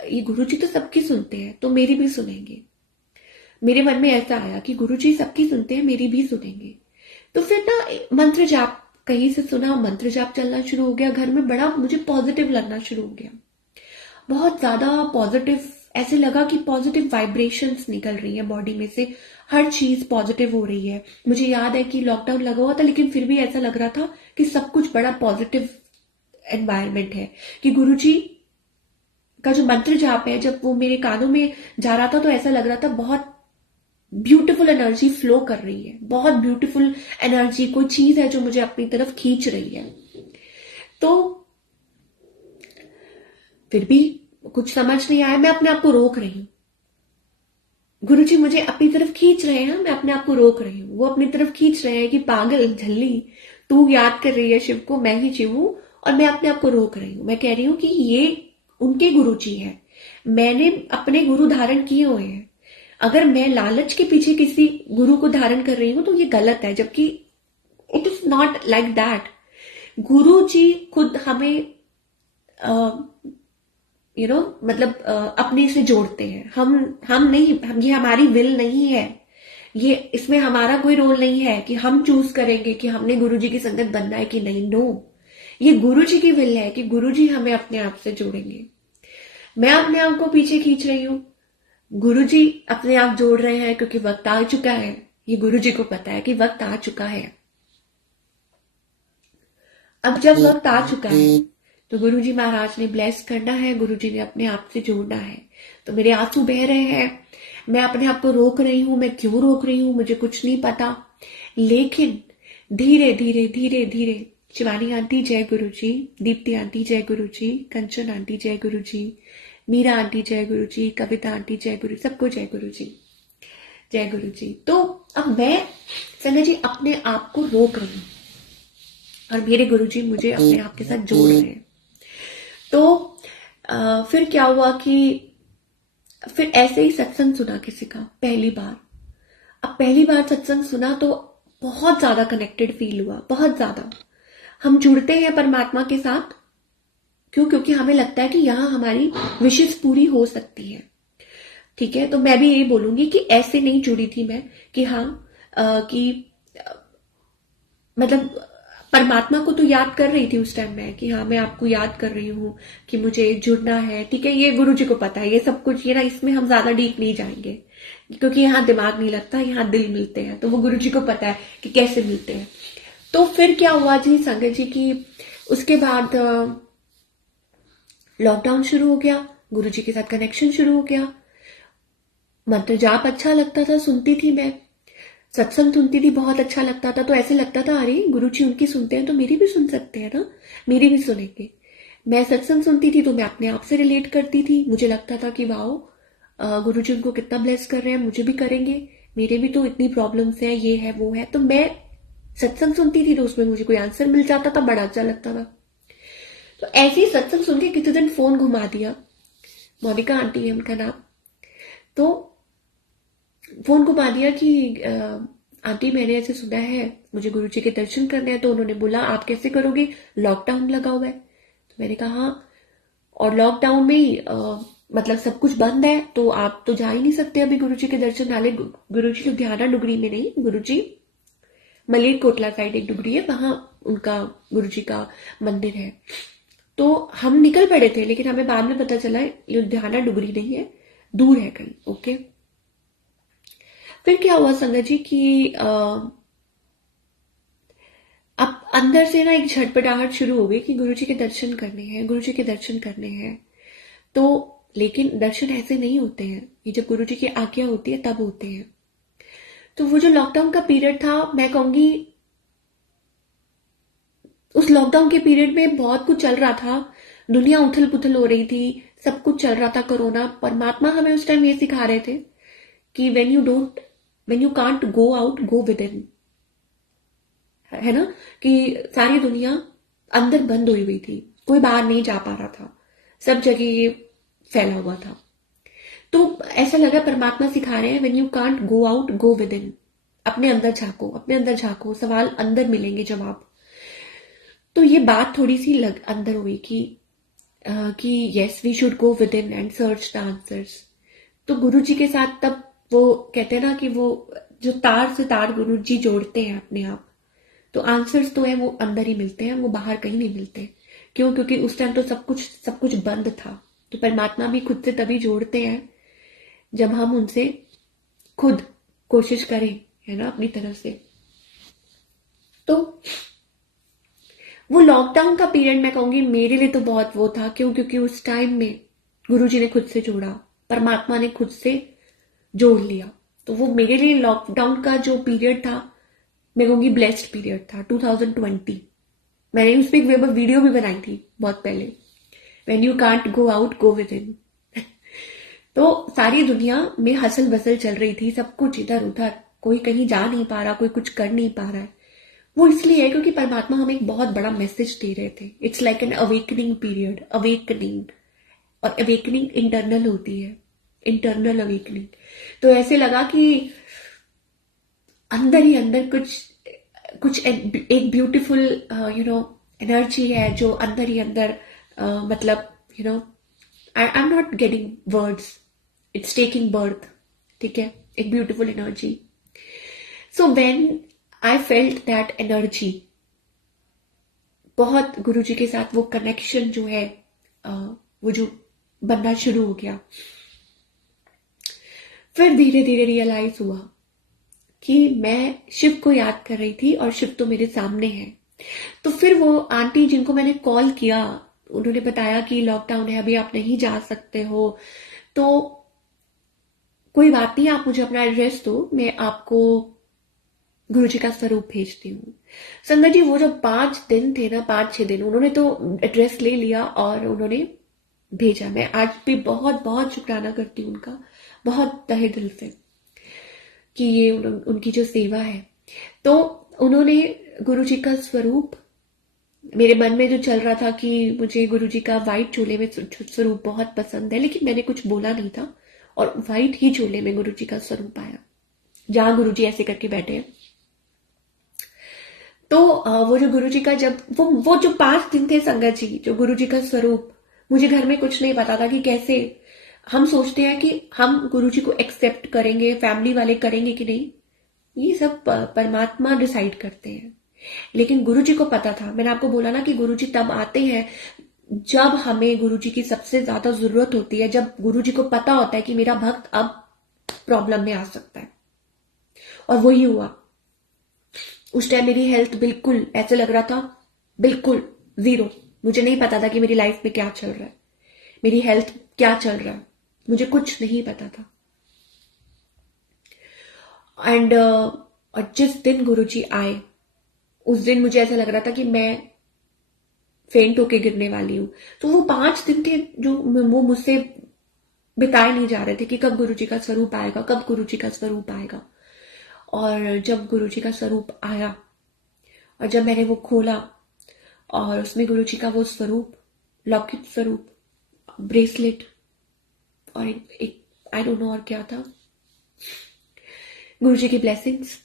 ये गुरुजी तो सबकी सुनते हैं तो मेरी भी सुनेंगे। मेरे मन में ऐसा आया कि गुरुजी सबकी सुनते हैं, मेरी भी सुनेंगे। तो फिर ना मंत्र जाप कहीं से सुना, मंत्र जाप चलना शुरू हो गया घर में। बड़ा मुझे पॉजिटिव लगना शुरू हो गया, बहुत ज्यादा पॉजिटिव। ऐसे लगा कि पॉजिटिव वाइब्रेशंस निकल रही है बॉडी में से, हर चीज पॉजिटिव हो रही है। मुझे याद है कि लॉकडाउन लगा हुआ था, लेकिन फिर भी ऐसा लग रहा था कि सब कुछ बड़ा पॉजिटिव एनवायरमेंट है। कि गुरुजी का जो मंत्र जाप है, जब वो मेरे कानों में जा रहा था तो ऐसा लग रहा था बहुत ब्यूटीफुल एनर्जी फ्लो कर रही है, बहुत ब्यूटीफुल एनर्जी, कोई चीज है जो मुझे अपनी तरफ खींच रही है। तो फिर भी कुछ समझ नहीं आया, मैं अपने आप को रोक रही हूँ। गुरुजी मुझे अपनी तरफ खींच रहे हैं, मैं अपने आप को रोक रही हूँ। वो अपनी तरफ खींच रहे हैं कि पागल झल्ली, तू याद कर रही है शिव को, मैं ही शिव हूं। और मैं अपने आप को रोक रही हूँ। मैं कह रही हूँ कि ये उनके गुरुजी है, मैंने अपने गुरु धारण किए हुए हैं। अगर मैं लालच के पीछे किसी गुरु को धारण कर रही हूँ तो ये गलत है, जबकि it is not like that. गुरु जी खुद हमें मतलब अपने से जोड़ते हैं। हम नहीं, ये हमारी विल नहीं है, ये इसमें हमारा कोई रोल नहीं है कि हम चूज करेंगे कि हमने गुरुजी की संगत बनना है कि नहीं। नो, ये गुरुजी की विल है कि गुरुजी हमें अपने आप से जोड़ेंगे। मैं अपने आप को पीछे खींच रही हूँ, गुरुजी अपने आप जोड़ रहे हैं क्योंकि वक्त आ चुका है। ये गुरुजी को पता है कि वक्त आ चुका है। अब जब वक्त आ चुका है तो गुरुजी महाराज ने ब्लेस करना है, गुरुजी ने अपने आप से जोड़ना है। तो मेरे आंसू बह रहे हैं, मैं अपने आप को रोक रही हूँ। मैं क्यों रोक रही हूँ मुझे कुछ नहीं पता, लेकिन धीरे धीरे धीरे धीरे शिवानी आंटी जय गुरुजी, दीप्ति आंटी जय गुरुजी, कंचन आंटी जय गुरुजी, मीरा आंटी जय गुरुजी, कविता आंटी जय गुरु, सबको जय गुरुजी, जय गुरुजी। तो अब मैं संजय जी अपने आप को रोक रही हूँ और मेरे गुरुजी मुझे अपने आप के साथ जोड़ रहे हैं। तो फिर क्या हुआ कि फिर ऐसे ही सत्संग सुना किसी का पहली बार। अब पहली बार सत्संग सुना तो बहुत ज्यादा कनेक्टेड फील हुआ, बहुत ज्यादा। हम जुड़ते हैं परमात्मा के साथ, क्यों? क्योंकि हमें लगता है कि यहाँ हमारी विशेष पूरी हो सकती है। ठीक है, तो मैं भी यही बोलूंगी कि ऐसे नहीं जुड़ी थी मैं कि हाँ मतलब परमात्मा को तो याद कर रही थी उस टाइम में कि हाँ मैं आपको याद कर रही हूँ कि मुझे जुड़ना है। ठीक है, ये गुरु जी को पता है ये सब कुछ, ये ना इसमें हम ज्यादा डीप नहीं जाएंगे क्योंकि यहाँ दिमाग नहीं लगता, यहाँ दिल मिलते हैं। तो वो गुरु जी को पता है कि कैसे मिलते हैं। तो फिर क्या हुआ जी संगत जी की, उसके बाद लॉकडाउन शुरू हो गया, गुरु जी के साथ कनेक्शन शुरू हो गया। मंत्र जाप अच्छा लगता था, सुनती थी मैं, सत्संग सुनती थी, बहुत अच्छा लगता था। तो ऐसे लगता था अरे गुरुजी उनकी सुनते हैं तो मेरी भी सुन सकते हैं ना, मेरी भी सुनेंगे। मैं सत्संग सुनती थी तो मैं अपने आप से रिलेट करती थी, मुझे लगता था कि वाओ गुरुजी उनको कितना ब्लेस कर रहे हैं, मुझे भी करेंगे, मेरे भी तो इतनी प्रॉब्लम्स है, ये है वो है। तो मैं सत्संग सुनती थी तो उसमें मुझे कोई आंसर मिल जाता था, बड़ा अच्छा लगता था। तो ऐसे ही सत्संग सुन के किसी दिन फोन घुमा दिया, मोनिका आंटी है उनका नाम, तो फोन घुमा दिया कि आंटी मैंने ऐसे सुना है मुझे गुरुजी के दर्शन करने हैं। तो उन्होंने बोला आप कैसे करोगे, लॉकडाउन लगा हुआ है। तो मैंने कहा हाँ, और लॉकडाउन में ही मतलब सब कुछ बंद है तो आप तो जा ही नहीं सकते अभी गुरुजी के दर्शन। नाले गुरुजी लुधियाना डुगरी में नहीं, गुरुजी मलेरकोटला साइड एक डुगरी है, वहां उनका गुरुजी का मंदिर है। तो हम निकल पड़े थे, लेकिन हमें बाद में पता चला लुधियाना डुगरी नहीं है, दूर है कहीं। ओके, फिर क्या हुआ संगत जी कि अब अंदर से ना एक झटपटाहट शुरू हो गई कि गुरुजी के दर्शन करने हैं, गुरुजी के दर्शन करने हैं। तो लेकिन दर्शन ऐसे नहीं होते हैं, ये जब गुरुजी की आज्ञा होती है तब होते हैं। तो वो जो लॉकडाउन का पीरियड था, मैं कहूंगी उस लॉकडाउन के पीरियड में बहुत कुछ चल रहा था, दुनिया उथल पुथल हो रही थी, सब कुछ चल रहा था, कोरोना। परमात्मा हमें उस टाइम ये सिखा रहे थे कि when you can't go out, go within, है ना, कि सारी दुनिया अंदर बंद हुई थी, कोई बाहर नहीं जा पा रहा था, सब जगह ये फैला हुआ था। तो ऐसा लगा परमात्मा सिखा रहे हैं when you can't go out, go within, अपने अंदर झांको, अपने अंदर झांको, सवाल अंदर मिलेंगे जवाब। तो ये बात थोड़ी सी अंदर हुई कि yes we should go within and search the answers. तो गुरु जी के साथ तब वो कहते हैं ना कि वो जो तार से तार गुरु जी जोड़ते हैं अपने आप, तो आंसर्स तो है वो अंदर ही मिलते हैं, वो बाहर कहीं नहीं मिलते। क्यों? क्योंकि उस टाइम तो सब कुछ बंद था। तो परमात्मा भी खुद से तभी जोड़ते हैं जब हम उनसे खुद कोशिश करें, है ना, अपनी तरफ से। तो वो लॉकडाउन का पीरियड मैं कहूंगी मेरे लिए तो बहुत वो था। क्यों? क्योंकि उस टाइम में गुरुजी ने खुद से जोड़ा, परमात्मा ने खुद से जोड़ लिया। तो वो मेरे लिए लॉकडाउन का जो पीरियड था मैं कहूंगी ब्लेस्ड पीरियड था, 2020। मैंने उस पर एक वीडियो भी बनाई थी बहुत पहले। When you can't go out, go with in. तो सारी दुनिया में हसल बसल चल रही थी, सब कुछ इधर उधर, कोई कहीं जा नहीं पा रहा, कोई कुछ कर नहीं पा रहा है। वो इसलिए है क्योंकि परमात्मा हमें एक बहुत बड़ा मैसेज दे रहे थे। It's like an awakening period, awakening. और अवेकनिंग इंटरनल होती है, इंटरनल अवेकनिंग। तो ऐसे लगा कि अंदर ही अंदर कुछ कुछ एक ब्यूटीफुल एनर्जी है जो अंदर ही अंदर मतलब आई am not getting words, it's taking birth. ठीक है, एक beautiful energy. So when I felt that energy, बहुत गुरुजी के साथ वो कनेक्शन जो है वो जो बनना शुरू हो गया। फिर धीरे धीरे रियलाइज हुआ कि मैं शिव को याद कर रही थी और शिव तो मेरे सामने है। तो फिर वो आंटी जिनको मैंने कॉल किया, उन्होंने बताया कि लॉकडाउन है, अभी आप नहीं जा सकते हो, तो कोई बात नहीं, आप मुझे अपना एड्रेस दो, मैं आपको गुरुजी का स्वरूप भेजती हूँ। संगत जी, वो जो 5 दिन थे ना, 5-6 दिन, उन्होंने तो एड्रेस ले लिया और उन्होंने भेजा। मैं आज भी बहुत बहुत शुक्राना करती हूँ उनका, बहुत तहे दिल से, कि ये उनकी जो सेवा है। तो उन्होंने गुरुजी का स्वरूप, मेरे मन में जो चल रहा था कि मुझे गुरुजी का वाइट चोले में स्वरूप बहुत पसंद है, लेकिन मैंने कुछ बोला नहीं था, और वाइट ही चोले में गुरुजी का स्वरूप आया, जहां गुरुजी ऐसे करके बैठे हैं। तो वो जो गुरुजी का, जब वो जो 5 दिन थे संगत जी, जो गुरुजी का स्वरूप, मुझे घर में कुछ नहीं पता था कि कैसे। हम सोचते हैं कि हम गुरुजी को एक्सेप्ट करेंगे, फैमिली वाले करेंगे कि नहीं, ये सब परमात्मा डिसाइड करते हैं। लेकिन गुरुजी को पता था, मैंने आपको बोला ना कि गुरुजी तब आते हैं जब हमें गुरुजी की सबसे ज्यादा जरूरत होती है, जब गुरुजी को पता होता है कि मेरा भक्त अब प्रॉब्लम में आ सकता है। और वही हुआ। उस टाइम मेरी हेल्थ बिल्कुल ऐसे लग रहा था, बिल्कुल जीरो। मुझे नहीं पता था कि मेरी लाइफ में क्या चल रहा है, मेरी हेल्थ क्या चल रहा है, मुझे कुछ नहीं पता था। एंड और जिस दिन गुरुजी आए, उस दिन मुझे ऐसा लग रहा था कि मैं फेंट होके गिरने वाली हूं। तो वो 5 दिन थे जो वो मुझसे बिताए नहीं जा रहे थे कि कब गुरुजी का स्वरूप आएगा, कब गुरुजी का स्वरूप आएगा। और जब गुरुजी का स्वरूप आया और जब मैंने वो खोला और उसमें गुरुजी का वो स्वरूप, लौकिक स्वरूप, ब्रेसलेट और एक आई डोंट नो और क्या था, गुरुजी की ब्लेसिंग्स,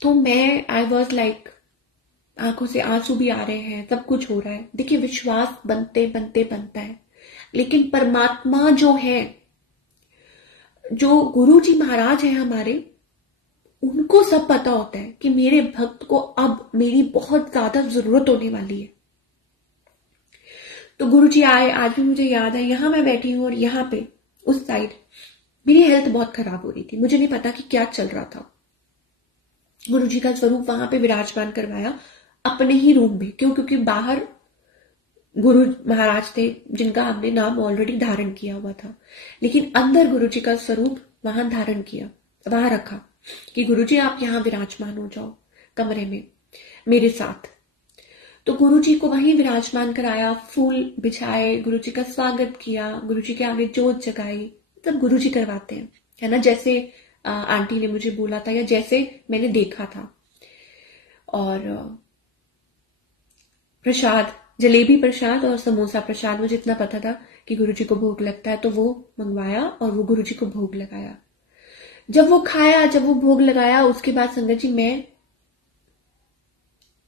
तो मैं आई वॉज लाइक, आंखों से आंसू भी आ रहे हैं, सब कुछ हो रहा है। देखिए, विश्वास बनते बनते बनता है, लेकिन परमात्मा जो है, जो गुरु जी महाराज हैं हमारे, उनको सब पता होता है कि मेरे भक्त को अब मेरी बहुत ज्यादा जरूरत होने वाली है। तो गुरु जी आए, आज भी मुझे याद है, यहां मैं बैठी हूं और यहां पे उस साइड मेरी हेल्थ बहुत खराब हो रही थी, मुझे नहीं पता कि क्या चल रहा था। गुरु जी का स्वरूप वहां पे विराजमान करवाया अपने ही रूम में। क्यों? क्योंकि बाहर गुरु महाराज थे जिनका हमने नाम ऑलरेडी धारण किया हुआ था, लेकिन अंदर गुरु जी का स्वरूप वहां धारण किया, वहां रखा कि गुरु जी आप यहां विराजमान हो जाओ कमरे में मेरे साथ। तो गुरु जी को वहीं विराजमान कराया, फूल बिछाए, गुरु जी का स्वागत किया, गुरु जी के आगे जोत जगाई। मतलब गुरु जी करवाते हैं, है ना, जैसे आंटी ने मुझे बोला था या जैसे मैंने देखा था। और प्रसाद, जलेबी प्रसाद और समोसा प्रसाद, मुझे इतना पता था कि गुरुजी को भोग लगता है, तो वो मंगवाया और वो गुरुजी को भोग लगाया। जब वो खाया, जब वो भोग लगाया, उसके बाद संगत जी मैं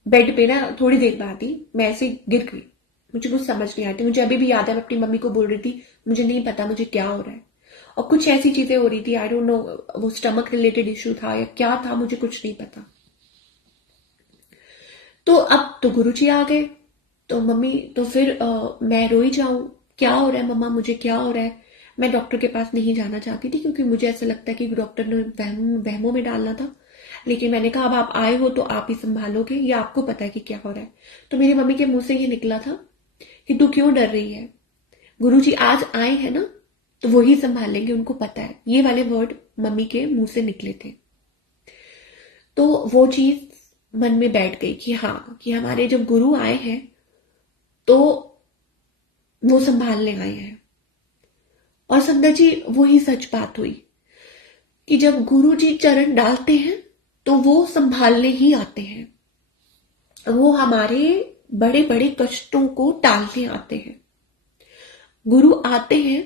बेड पे ना थोड़ी देर बाद ही मैं ऐसे गिर गई। मुझे कुछ समझ नहीं आती। मुझे अभी भी याद है, मैं अपनी मम्मी को बोल रही थी मुझे नहीं पता मुझे क्या हो रहा है, और कुछ ऐसी चीजें हो रही थी, आई डोंट नो, वो स्टमक रिलेटेड इश्यू था या क्या था, मुझे कुछ नहीं पता। तो अब तो गुरुजी आ गए, तो मम्मी, तो फिर मैं रोई जाऊं, क्या हो रहा है मम्मा, मुझे क्या हो रहा है। मैं डॉक्टर के पास नहीं जाना चाहती थी क्योंकि मुझे ऐसा लगता है कि डॉक्टर ने वहमों में डालना था। लेकिन मैंने कहा अब आप आए हो तो आप ही संभालोगे, या आपको पता है कि क्या हो रहा है। तो मेरी मम्मी के मुंह से ये निकला था कि तू क्यों डर रही है, गुरुजी आज आए हैं ना, तो वो ही संभालेंगे, उनको पता है। ये वाले वर्ड मम्मी के मुंह से निकले थे। तो वो चीज मन में बैठ गई कि हाँ, कि हमारे जब गुरु आए हैं तो वो संभालने आए हैं। और संगत जी वही सच बात हुई कि जब गुरु जी चरण डालते हैं तो वो संभालने ही आते हैं। वो हमारे बड़े बड़े कष्टों को टालने आते हैं। गुरु आते हैं,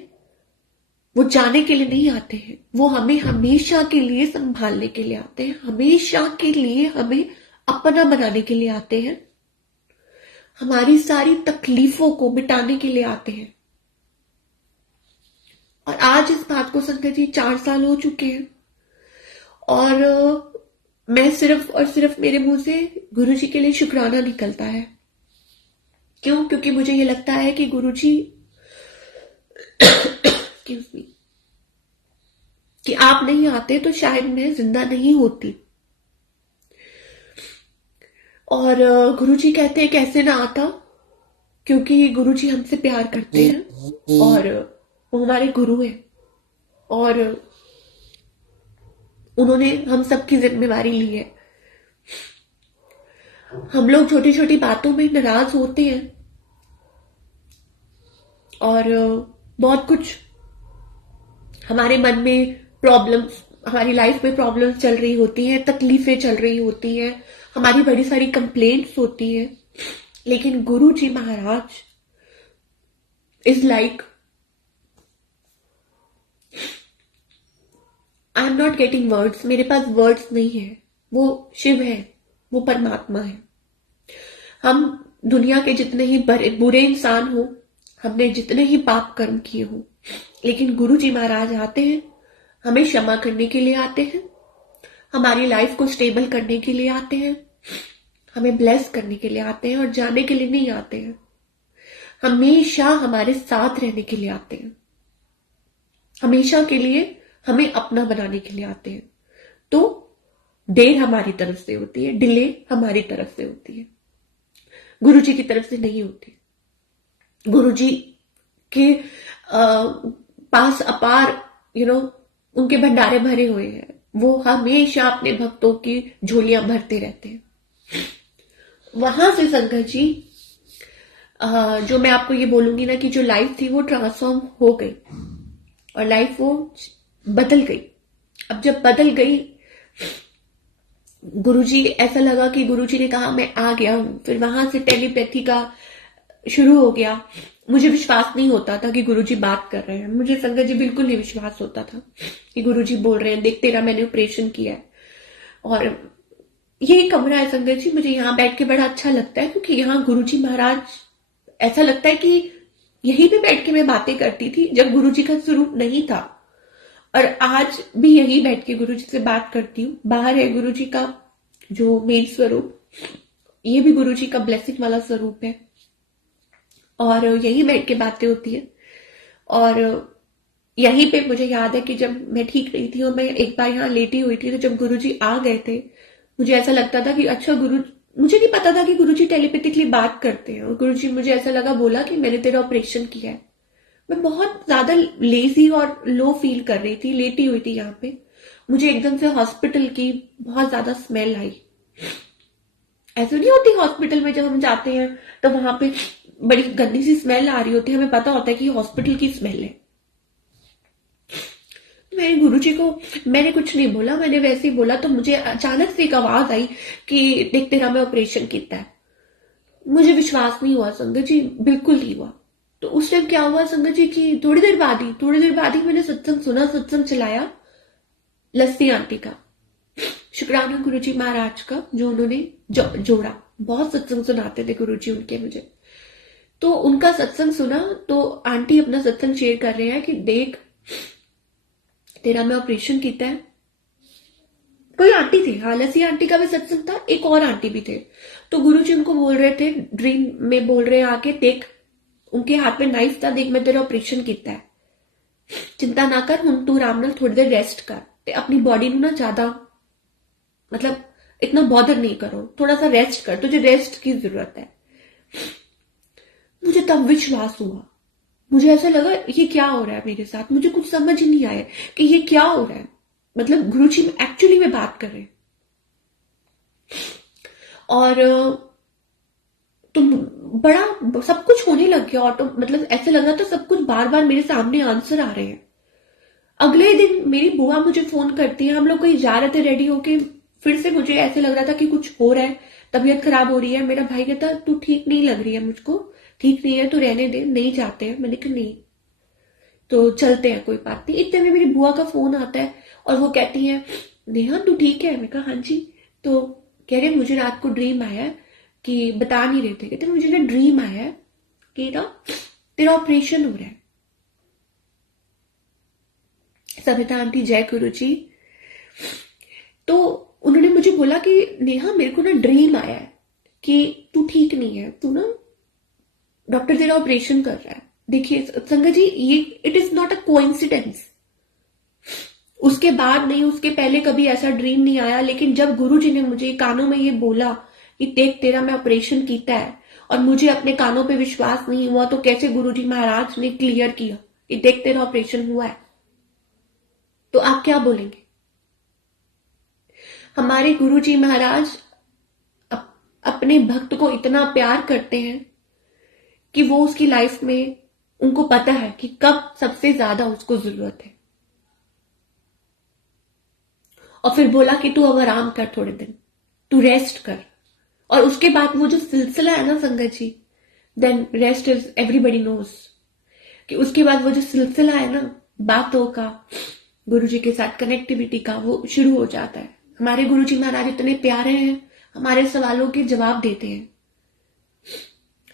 वो जाने के लिए नहीं आते हैं, वो हमें हमेशा के लिए संभालने के लिए आते हैं, हमेशा के लिए हमें अपना बनाने के लिए आते हैं, हमारी सारी तकलीफों को मिटाने के लिए आते हैं। और आज इस बात को संगत जी 4 साल हो चुके हैं और मैं सिर्फ और सिर्फ मेरे मुंह से गुरु जी के लिए शुक्राना निकलता है। क्यों? क्योंकि मुझे ये लगता है कि गुरु जी एक्सक्यूज मी, कि आप नहीं आते तो शायद मैं जिंदा नहीं होती। और गुरु जी कहते हैं कैसे ना आता, क्योंकि गुरु जी हमसे प्यार करते हैं और वो हमारे गुरु हैं और उन्होंने हम सबकी जिम्मेवारी ली है। हम लोग छोटी छोटी बातों में नाराज होते हैं और बहुत कुछ हमारे मन में प्रॉब्लम्स, हमारी लाइफ में प्रॉब्लम्स चल रही होती हैं, तकलीफें चल रही होती हैं, हमारी बड़ी सारी कंप्लेंट्स होती हैं, लेकिन Guru ji Maharaj is like, I am not getting words, मेरे पास वर्ड्स नहीं है। वो शिव है, वो परमात्मा है। हम दुनिया के जितने ही बुरे इंसान हो, हमने जितने ही पाप कर्म किए हो, लेकिन गुरु जी महाराज आते हैं, हमें क्षमा करने के लिए आते हैं, हमारी लाइफ को स्टेबल करने के लिए आते हैं, हमें ब्लेस करने के लिए आते हैं और जाने के लिए नहीं आते हैं। हमेशा हमारे साथ रहने के लिए आते हैं, हमेशा के लिए हमें अपना बनाने के लिए आते हैं। तो देर हमारी तरफ से होती है, डिले हमारी तरफ से होती है, गुरु जी की तरफ से नहीं होती। गुरु जी के पास अपार उनके भंडारे भरे हुए हैं। वो हमेशा अपने भक्तों की झोलियां भरते रहते हैं। वहां से संगत जी जो मैं आपको ये बोलूंगी ना कि जो लाइफ थी वो ट्रांसफॉर्म हो गई और लाइफ वो बदल गई। अब जब बदल गई, गुरुजी, ऐसा लगा कि गुरुजी ने कहा मैं आ गया हूं। फिर वहां से टेलीपैथी का शुरू हो गया। मुझे विश्वास नहीं होता था कि गुरुजी बात कर रहे हैं। मुझे संगत जी बिल्कुल नहीं विश्वास होता था कि गुरुजी बोल रहे हैं, देख तेरा मैंने ऑपरेशन किया है। और ये कमरा है संगत जी, मुझे यहाँ बैठ के बड़ा अच्छा लगता है, क्योंकि यहाँ गुरुजी महाराज, ऐसा लगता है कि यहीं पे बैठ के मैं बातें करती थी जब गुरुजी का स्वरूप नहीं था, और आज भी यही बैठ के गुरुजी से बात करती हूँ। बाहर है गुरुजी का जो मेन स्वरूप, ये भी गुरुजी का ब्लेसिंग वाला स्वरूप है, और यही बैठ के बातें होती है। और यहीं पे मुझे याद है कि जब मैं ठीक नहीं थी और मैं एक बार यहाँ लेटी हुई थी, तो जब गुरुजी आ गए थे, मुझे ऐसा लगता था कि अच्छा मुझे नहीं पता था कि गुरुजी टेलीपैथिकली बात करते हैं। और गुरुजी, मुझे ऐसा लगा, बोला कि मैंने तेरा ऑपरेशन किया है। मैं बहुत ज्यादा लेजी और लो फील कर रही थी, लेटी हुई थी यहाँ पे। मुझे एकदम से हॉस्पिटल की बहुत ज्यादा स्मेल आई। ऐसे नहीं होती हॉस्पिटल में जब हम जाते हैं तो वहां पे बड़ी गंदी सी स्मेल आ रही होती है, हमें पता होता है कि हॉस्पिटल की स्मेल है। मैं गुरुजी को मैंने कुछ नहीं बोला, मैंने वैसे ही बोला, तो मुझे अचानक से एक आवाज आई कि देख तेरा मैं ऑपरेशन किया है। मुझे विश्वास नहीं हुआ संगत जी, बिल्कुल नहीं हुआ। तो उस टाइम क्या हुआ संगत जी की थोड़ी देर बाद ही मैंने सत्संग सुना, सत्संग चलाया लस्सी आंटी का, शुक्राना गुरुजी महाराज का, जो उन्होंने जोड़ा। बहुत सत्संग सुनाते थे गुरुजी उनके मुझे। तो उनका सत्संग सुना तो आंटी अपना सत्संग शेयर कर रहे हैं कि देख तेरा मैं ऑपरेशन किया है। कोई आंटी थी, हाँ, लस्सी आंटी का भी सत्संग था, एक और आंटी भी थे। तो गुरुजी उनको बोल रहे थे, ड्रीम में बोल रहे हैं आके, देख उनके हाथ में नाइफ था, देख मैं तेरा ऑपरेशन किया है, चिंता ना कर, हुण तू आराम नाल थोड़ी देर रेस्ट कर, ते अपनी बॉडी नू ना ज्यादा मतलब इतना बॉदर नहीं करो, थोड़ा सा रेस्ट कर, तुझे रेस्ट की जरूरत है। मुझे तब विश्वास हुआ, मुझे ऐसा लगा ये क्या हो रहा है मेरे साथ, मुझे कुछ समझ ही नहीं आया कि ये क्या हो रहा है। मतलब गुरुजी एक्चुअली में बात कर रहे हैं। और तो बड़ा सब कुछ होने लग गया ऑटो, मतलब ऐसे लग रहा था सब कुछ बार बार मेरे सामने आंसर आ रहे हैं। अगले दिन मेरी बुआ मुझे फोन करती है, हम लोग कहीं जा रहे थे रेडी होके, फिर से मुझे ऐसे लग रहा था कि कुछ हो रहा है, तबीयत खराब हो रही है। मेरा भाई कहता तू ठीक नहीं लग रही है, मुझको ठीक नहीं है तो रहने दे, नहीं जाते हैं। मैंने कहा नहीं तो चलते हैं, कोई बात नहीं। इतने में मेरी बुआ का फोन आता है और वो कहती है नेहा तू ठीक है? मैं कहा हाँ जी। तो कह रहे मुझे रात को ड्रीम आया है कि बता नहीं रहे थे, कहते मुझे ना ड्रीम आया है कि ना तेरा ऑपरेशन हो रहा है। सविता आंटी जय गुरु जी। तो उन्होंने मुझे बोला कि नेहा मेरे को ना ड्रीम आया है कि तू ठीक नहीं है, तू ना डॉक्टर तेरा ऑपरेशन कर रहा है। देखिए संगत जी, ये it is not a coincidence. उसके बाद नहीं, उसके पहले कभी ऐसा ड्रीम नहीं आया, लेकिन जब गुरुजी ने मुझे कानों में ये बोला कि देख तेरा मैं ऑपरेशन कीता है, और मुझे अपने कानों पे विश्वास नहीं हुआ, तो कैसे गुरुजी महाराज ने क्लियर किया कि देख तेरा ऑपरेशन हुआ है, तो आप क्या बोलेंगे? हमारे गुरुजी महाराज अपने भक्त को इतना प्यार करते हैं कि वो उसकी लाइफ में, उनको पता है कि कब सबसे ज्यादा उसको जरूरत है। और फिर बोला कि तू अब आराम कर, थोड़े दिन तू रेस्ट कर। और उसके बाद वो जो सिलसिला है ना संगत जी, then rest is everybody knows, कि उसके बाद वो जो सिलसिला है ना बातों का, गुरुजी के साथ कनेक्टिविटी का, वो शुरू हो जाता है। हमारे गुरुजी महाराज इतने प्यारे हैं, हमारे सवालों के जवाब देते हैं।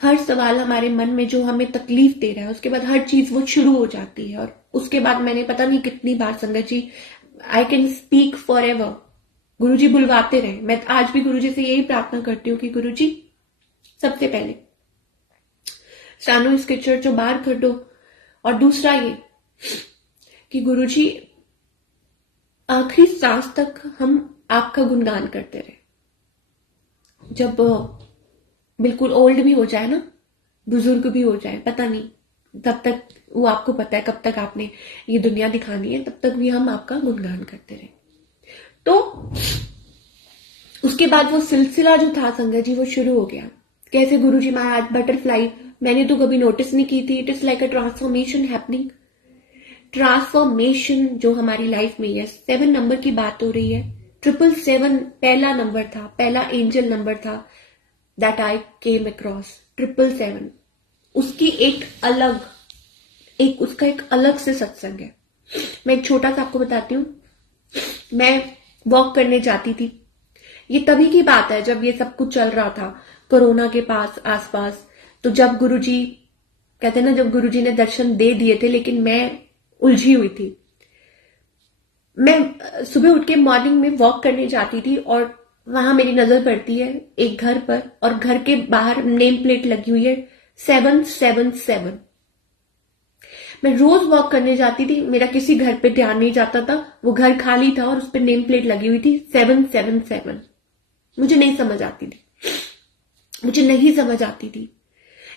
हर सवाल हमारे मन में जो हमें तकलीफ दे रहा है, उसके बाद हर चीज वो शुरू हो जाती है। और उसके बाद मैंने पता नहीं कितनी बार संगत जी, I can speak forever, Guruji बुलवाते रहे। मैं आज भी गुरुजी से यही प्रार्थना करती हूँ कि गुरुजी सबसे पहले सानू इसके चर्चों बाहर कर दो, और दूसरा ये कि गुरुजी आखिरी सांस तक हम आपका गुणगान करते रहे। जब बिल्कुल ओल्ड भी हो जाए ना, बुजुर्ग भी हो जाए, पता नहीं, तब तक वो आपको पता है कब तक आपने ये दुनिया दिखानी है, तब तक भी हम आपका गुणगान करते रहे। तो उसके बाद वो सिलसिला जो था संगत जी, वो शुरू हो गया। कैसे गुरुजी महाराज बटरफ्लाई, मैंने तो कभी नोटिस नहीं की थी। It is like a transformation happening. Transformation जो हमारी लाइफ में है, 7 नंबर की बात हो रही है। 777 पहला नंबर था, पहला एंजल नंबर था दैट आई केम अक्रॉस। 777 उसकी उसका एक अलग से सत्संग है। मैं एक छोटा सा आपको बताती हूँ। मैं वॉक करने जाती थी, ये तभी की बात है जब ये सब कुछ चल रहा था कोरोना के आसपास। तो जब गुरुजी कहते ना, जब गुरुजी ने दर्शन दे दिए थे, लेकिन मैं उलझी हुई थी। मैं सुबह उठ के मॉर्निंग में वॉक करने जाती थी, और वहां मेरी नजर पड़ती है एक घर पर, और घर के बाहर नेम प्लेट लगी हुई है 777। मैं रोज वॉक करने जाती थी, मेरा किसी घर पे ध्यान नहीं जाता था, वो घर खाली था और उस पर नेम प्लेट लगी हुई थी 777। मुझे नहीं समझ आती थी।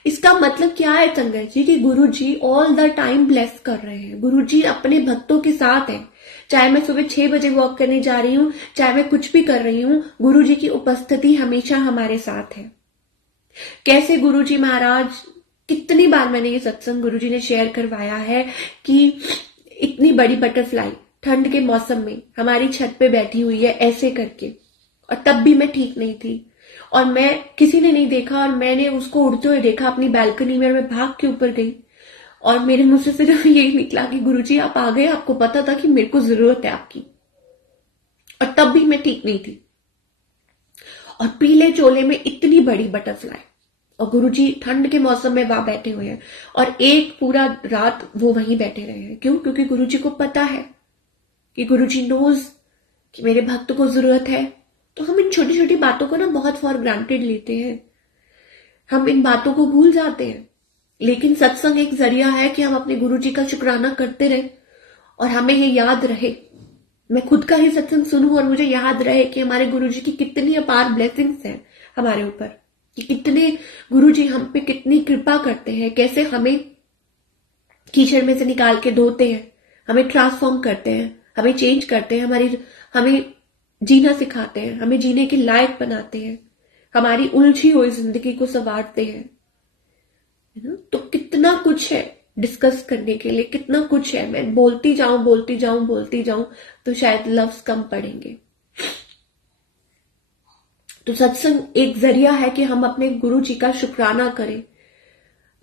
इसका मतलब क्या है संगत जी, कि गुरुजी ऑल द टाइम ब्लेस कर रहे हैं। गुरुजी अपने भक्तों के साथ हैं। चाहे मैं सुबह 6 बजे वॉक करने जा रही हूं, चाहे मैं कुछ भी कर रही हूं, गुरुजी की उपस्थिति हमेशा हमारे साथ है। कैसे गुरुजी महाराज, कितनी बार मैंने ये सत्संग गुरुजी ने शेयर करवाया है कि इतनी बड़ी बटरफ्लाई ठंड के मौसम में हमारी छत पे बैठी हुई है ऐसे करके, और तब भी मैं ठीक नहीं थी, और मैं किसी ने नहीं देखा, और मैंने उसको उड़ते हुए देखा अपनी बैल्कनी में, और मैं भाग के ऊपर गई, और मेरे मुंह से सिर्फ यही निकला कि गुरुजी आप आ गए, आपको पता था कि मेरे को जरूरत है आपकी, और तब भी मैं ठीक नहीं थी। और पीले चोले में इतनी बड़ी बटरफ्लाई, और गुरुजी ठंड के मौसम में वहां बैठे हुए हैं, और एक पूरा रात वो वहीं बैठे रहे हैं। क्यों? क्योंकि गुरुजी को पता है कि गुरुजी नोज कि मेरे भक्त को जरूरत है। तो हम इन छोटी छोटी बातों को ना बहुत फॉर ग्रांटेड लेते हैं, हम इन बातों को भूल जाते हैं। लेकिन सत्संग एक जरिया है कि हम अपने गुरुजी का शुक्राना करते रहे, और हमें ये याद रहे, मैं खुद का ही सत्संग सुनूं और मुझे याद रहे कि हमारे गुरुजी की कितनी अपार ब्लेसिंग्स हैं हमारे ऊपर, कि कितने गुरुजी हम पे कितनी कृपा करते हैं, कैसे हमें कीचड़ में से निकाल के धोते हैं, हमें ट्रांसफॉर्म करते हैं, हमें चेंज करते हैं, हमें जीना सिखाते हैं, हमें जीने के लायक बनाते हैं, हमारी उलझी हुई जिंदगी को संवारते हैं, है ना। तो कितना कुछ है डिस्कस करने के लिए, कितना कुछ है। मैं बोलती जाऊं बोलती जाऊं बोलती जाऊं तो शायद लफ्ज कम पड़ेंगे। तो सत्संग एक जरिया है कि हम अपने गुरु जी का शुक्राना करें,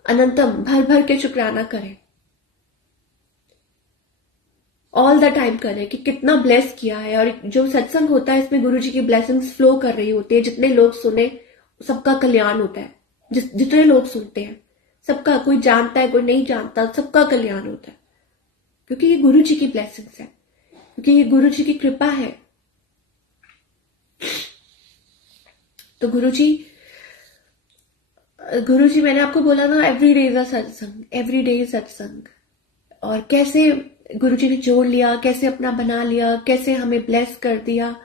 अनंतम भर भर के शुक्राना करें, ऑल द टाइम करें कि कितना ब्लेस किया है। और जो सत्संग होता है इसमें गुरु जी की ब्लेसिंग्स फ्लो कर रही होती है। जितने लोग सुने सबका कल्याण होता है, जितने लोग सुनते हैं सबका, कोई जानता है कोई नहीं जानता, सबका कल्याण होता है, क्योंकि ये गुरु जी की ब्लेसिंग्स है, क्योंकि ये गुरु जी की कृपा है। तो गुरु जी मैंने आपको बोला ना, एवरी डे इज अ सत्संग, एवरी डे इज सत्संग। और कैसे गुरु जी ने जोड़ लिया, कैसे अपना बना लिया, कैसे हमें ब्लेस कर दिया,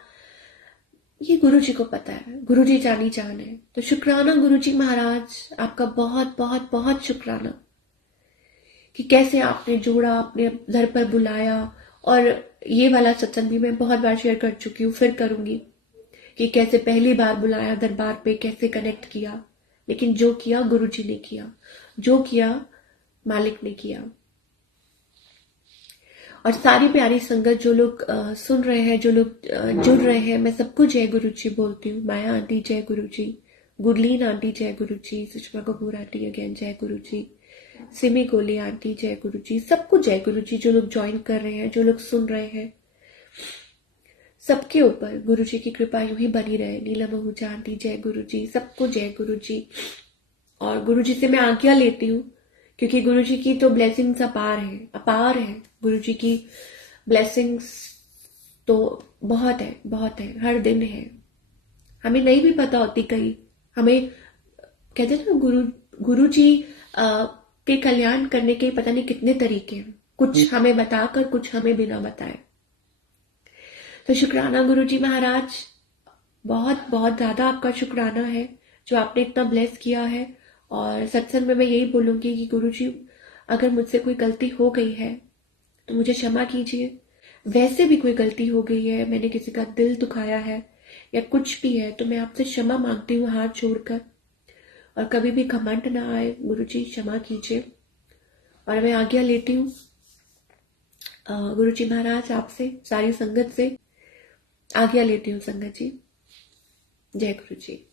ये गुरु जी को पता है, गुरु जी जानी जान है। तो शुक्राना गुरु जी महाराज, आपका बहुत बहुत बहुत शुक्राना कि कैसे आपने जोड़ा, अपने घर पर बुलाया। और ये वाला सत्संग भी मैं बहुत बार शेयर कर चुकी हूँ, फिर करूंगी कि कैसे पहली बार बुलाया दरबार पे, कैसे कनेक्ट किया। लेकिन जो किया गुरु जी ने किया, जो किया मालिक ने किया। और सारी प्यारी संगत जो लोग सुन रहे हैं, जो लोग जुड़ रहे हैं, मैं सबको जय गुरु जी बोलती हूँ। माया आंटी जय गुरु जी, गुरलीन आंटी जय गुरु जी, सुषमा कपूर आंटी अगेन जय गुरु जी, सिमी कोली आंटी जय गुरु जी, सबको जय गुरु जी। जो लोग ज्वाइन कर रहे हैं, जो लोग सुन रहे हैं, सबके ऊपर गुरु जी की कृपा यूं ही बनी रहे। नीलम आहूजा आंटी जय गुरु जी, सबको जय गुरु जी। और गुरु जी से मैं आज्ञा लेती हूँ, क्योंकि गुरु जी की तो ब्लेसिंग्स अपार है, अपार है। गुरु जी की ब्लेसिंग्स तो बहुत है, बहुत है, हर दिन है। हमें नहीं भी पता होती कहीं, हमें कहते थे ना गुरु जी के कल्याण करने के पता नहीं कितने तरीके हैं, कुछ हमें बताकर, कुछ हमें बिना बताए। तो शुक्राना गुरु जी महाराज, बहुत बहुत ज्यादा आपका शुक्राना है जो आपने इतना ब्लेस किया है। और सत्संग में मैं यही बोलूंगी कि गुरु जी, अगर मुझसे कोई गलती हो गई है तो मुझे क्षमा कीजिए। वैसे भी कोई गलती हो गई है, मैंने किसी का दिल दुखाया है या कुछ भी है, तो मैं आपसे क्षमा मांगती हूँ हाथ जोड़कर। और कभी भी घमंड ना आए, गुरु जी क्षमा कीजिए। और मैं आज्ञा लेती हूँ गुरु जी महाराज आपसे, सारी संगत से आज्ञा लेती हूँ संगत जी। जय गुरु जी।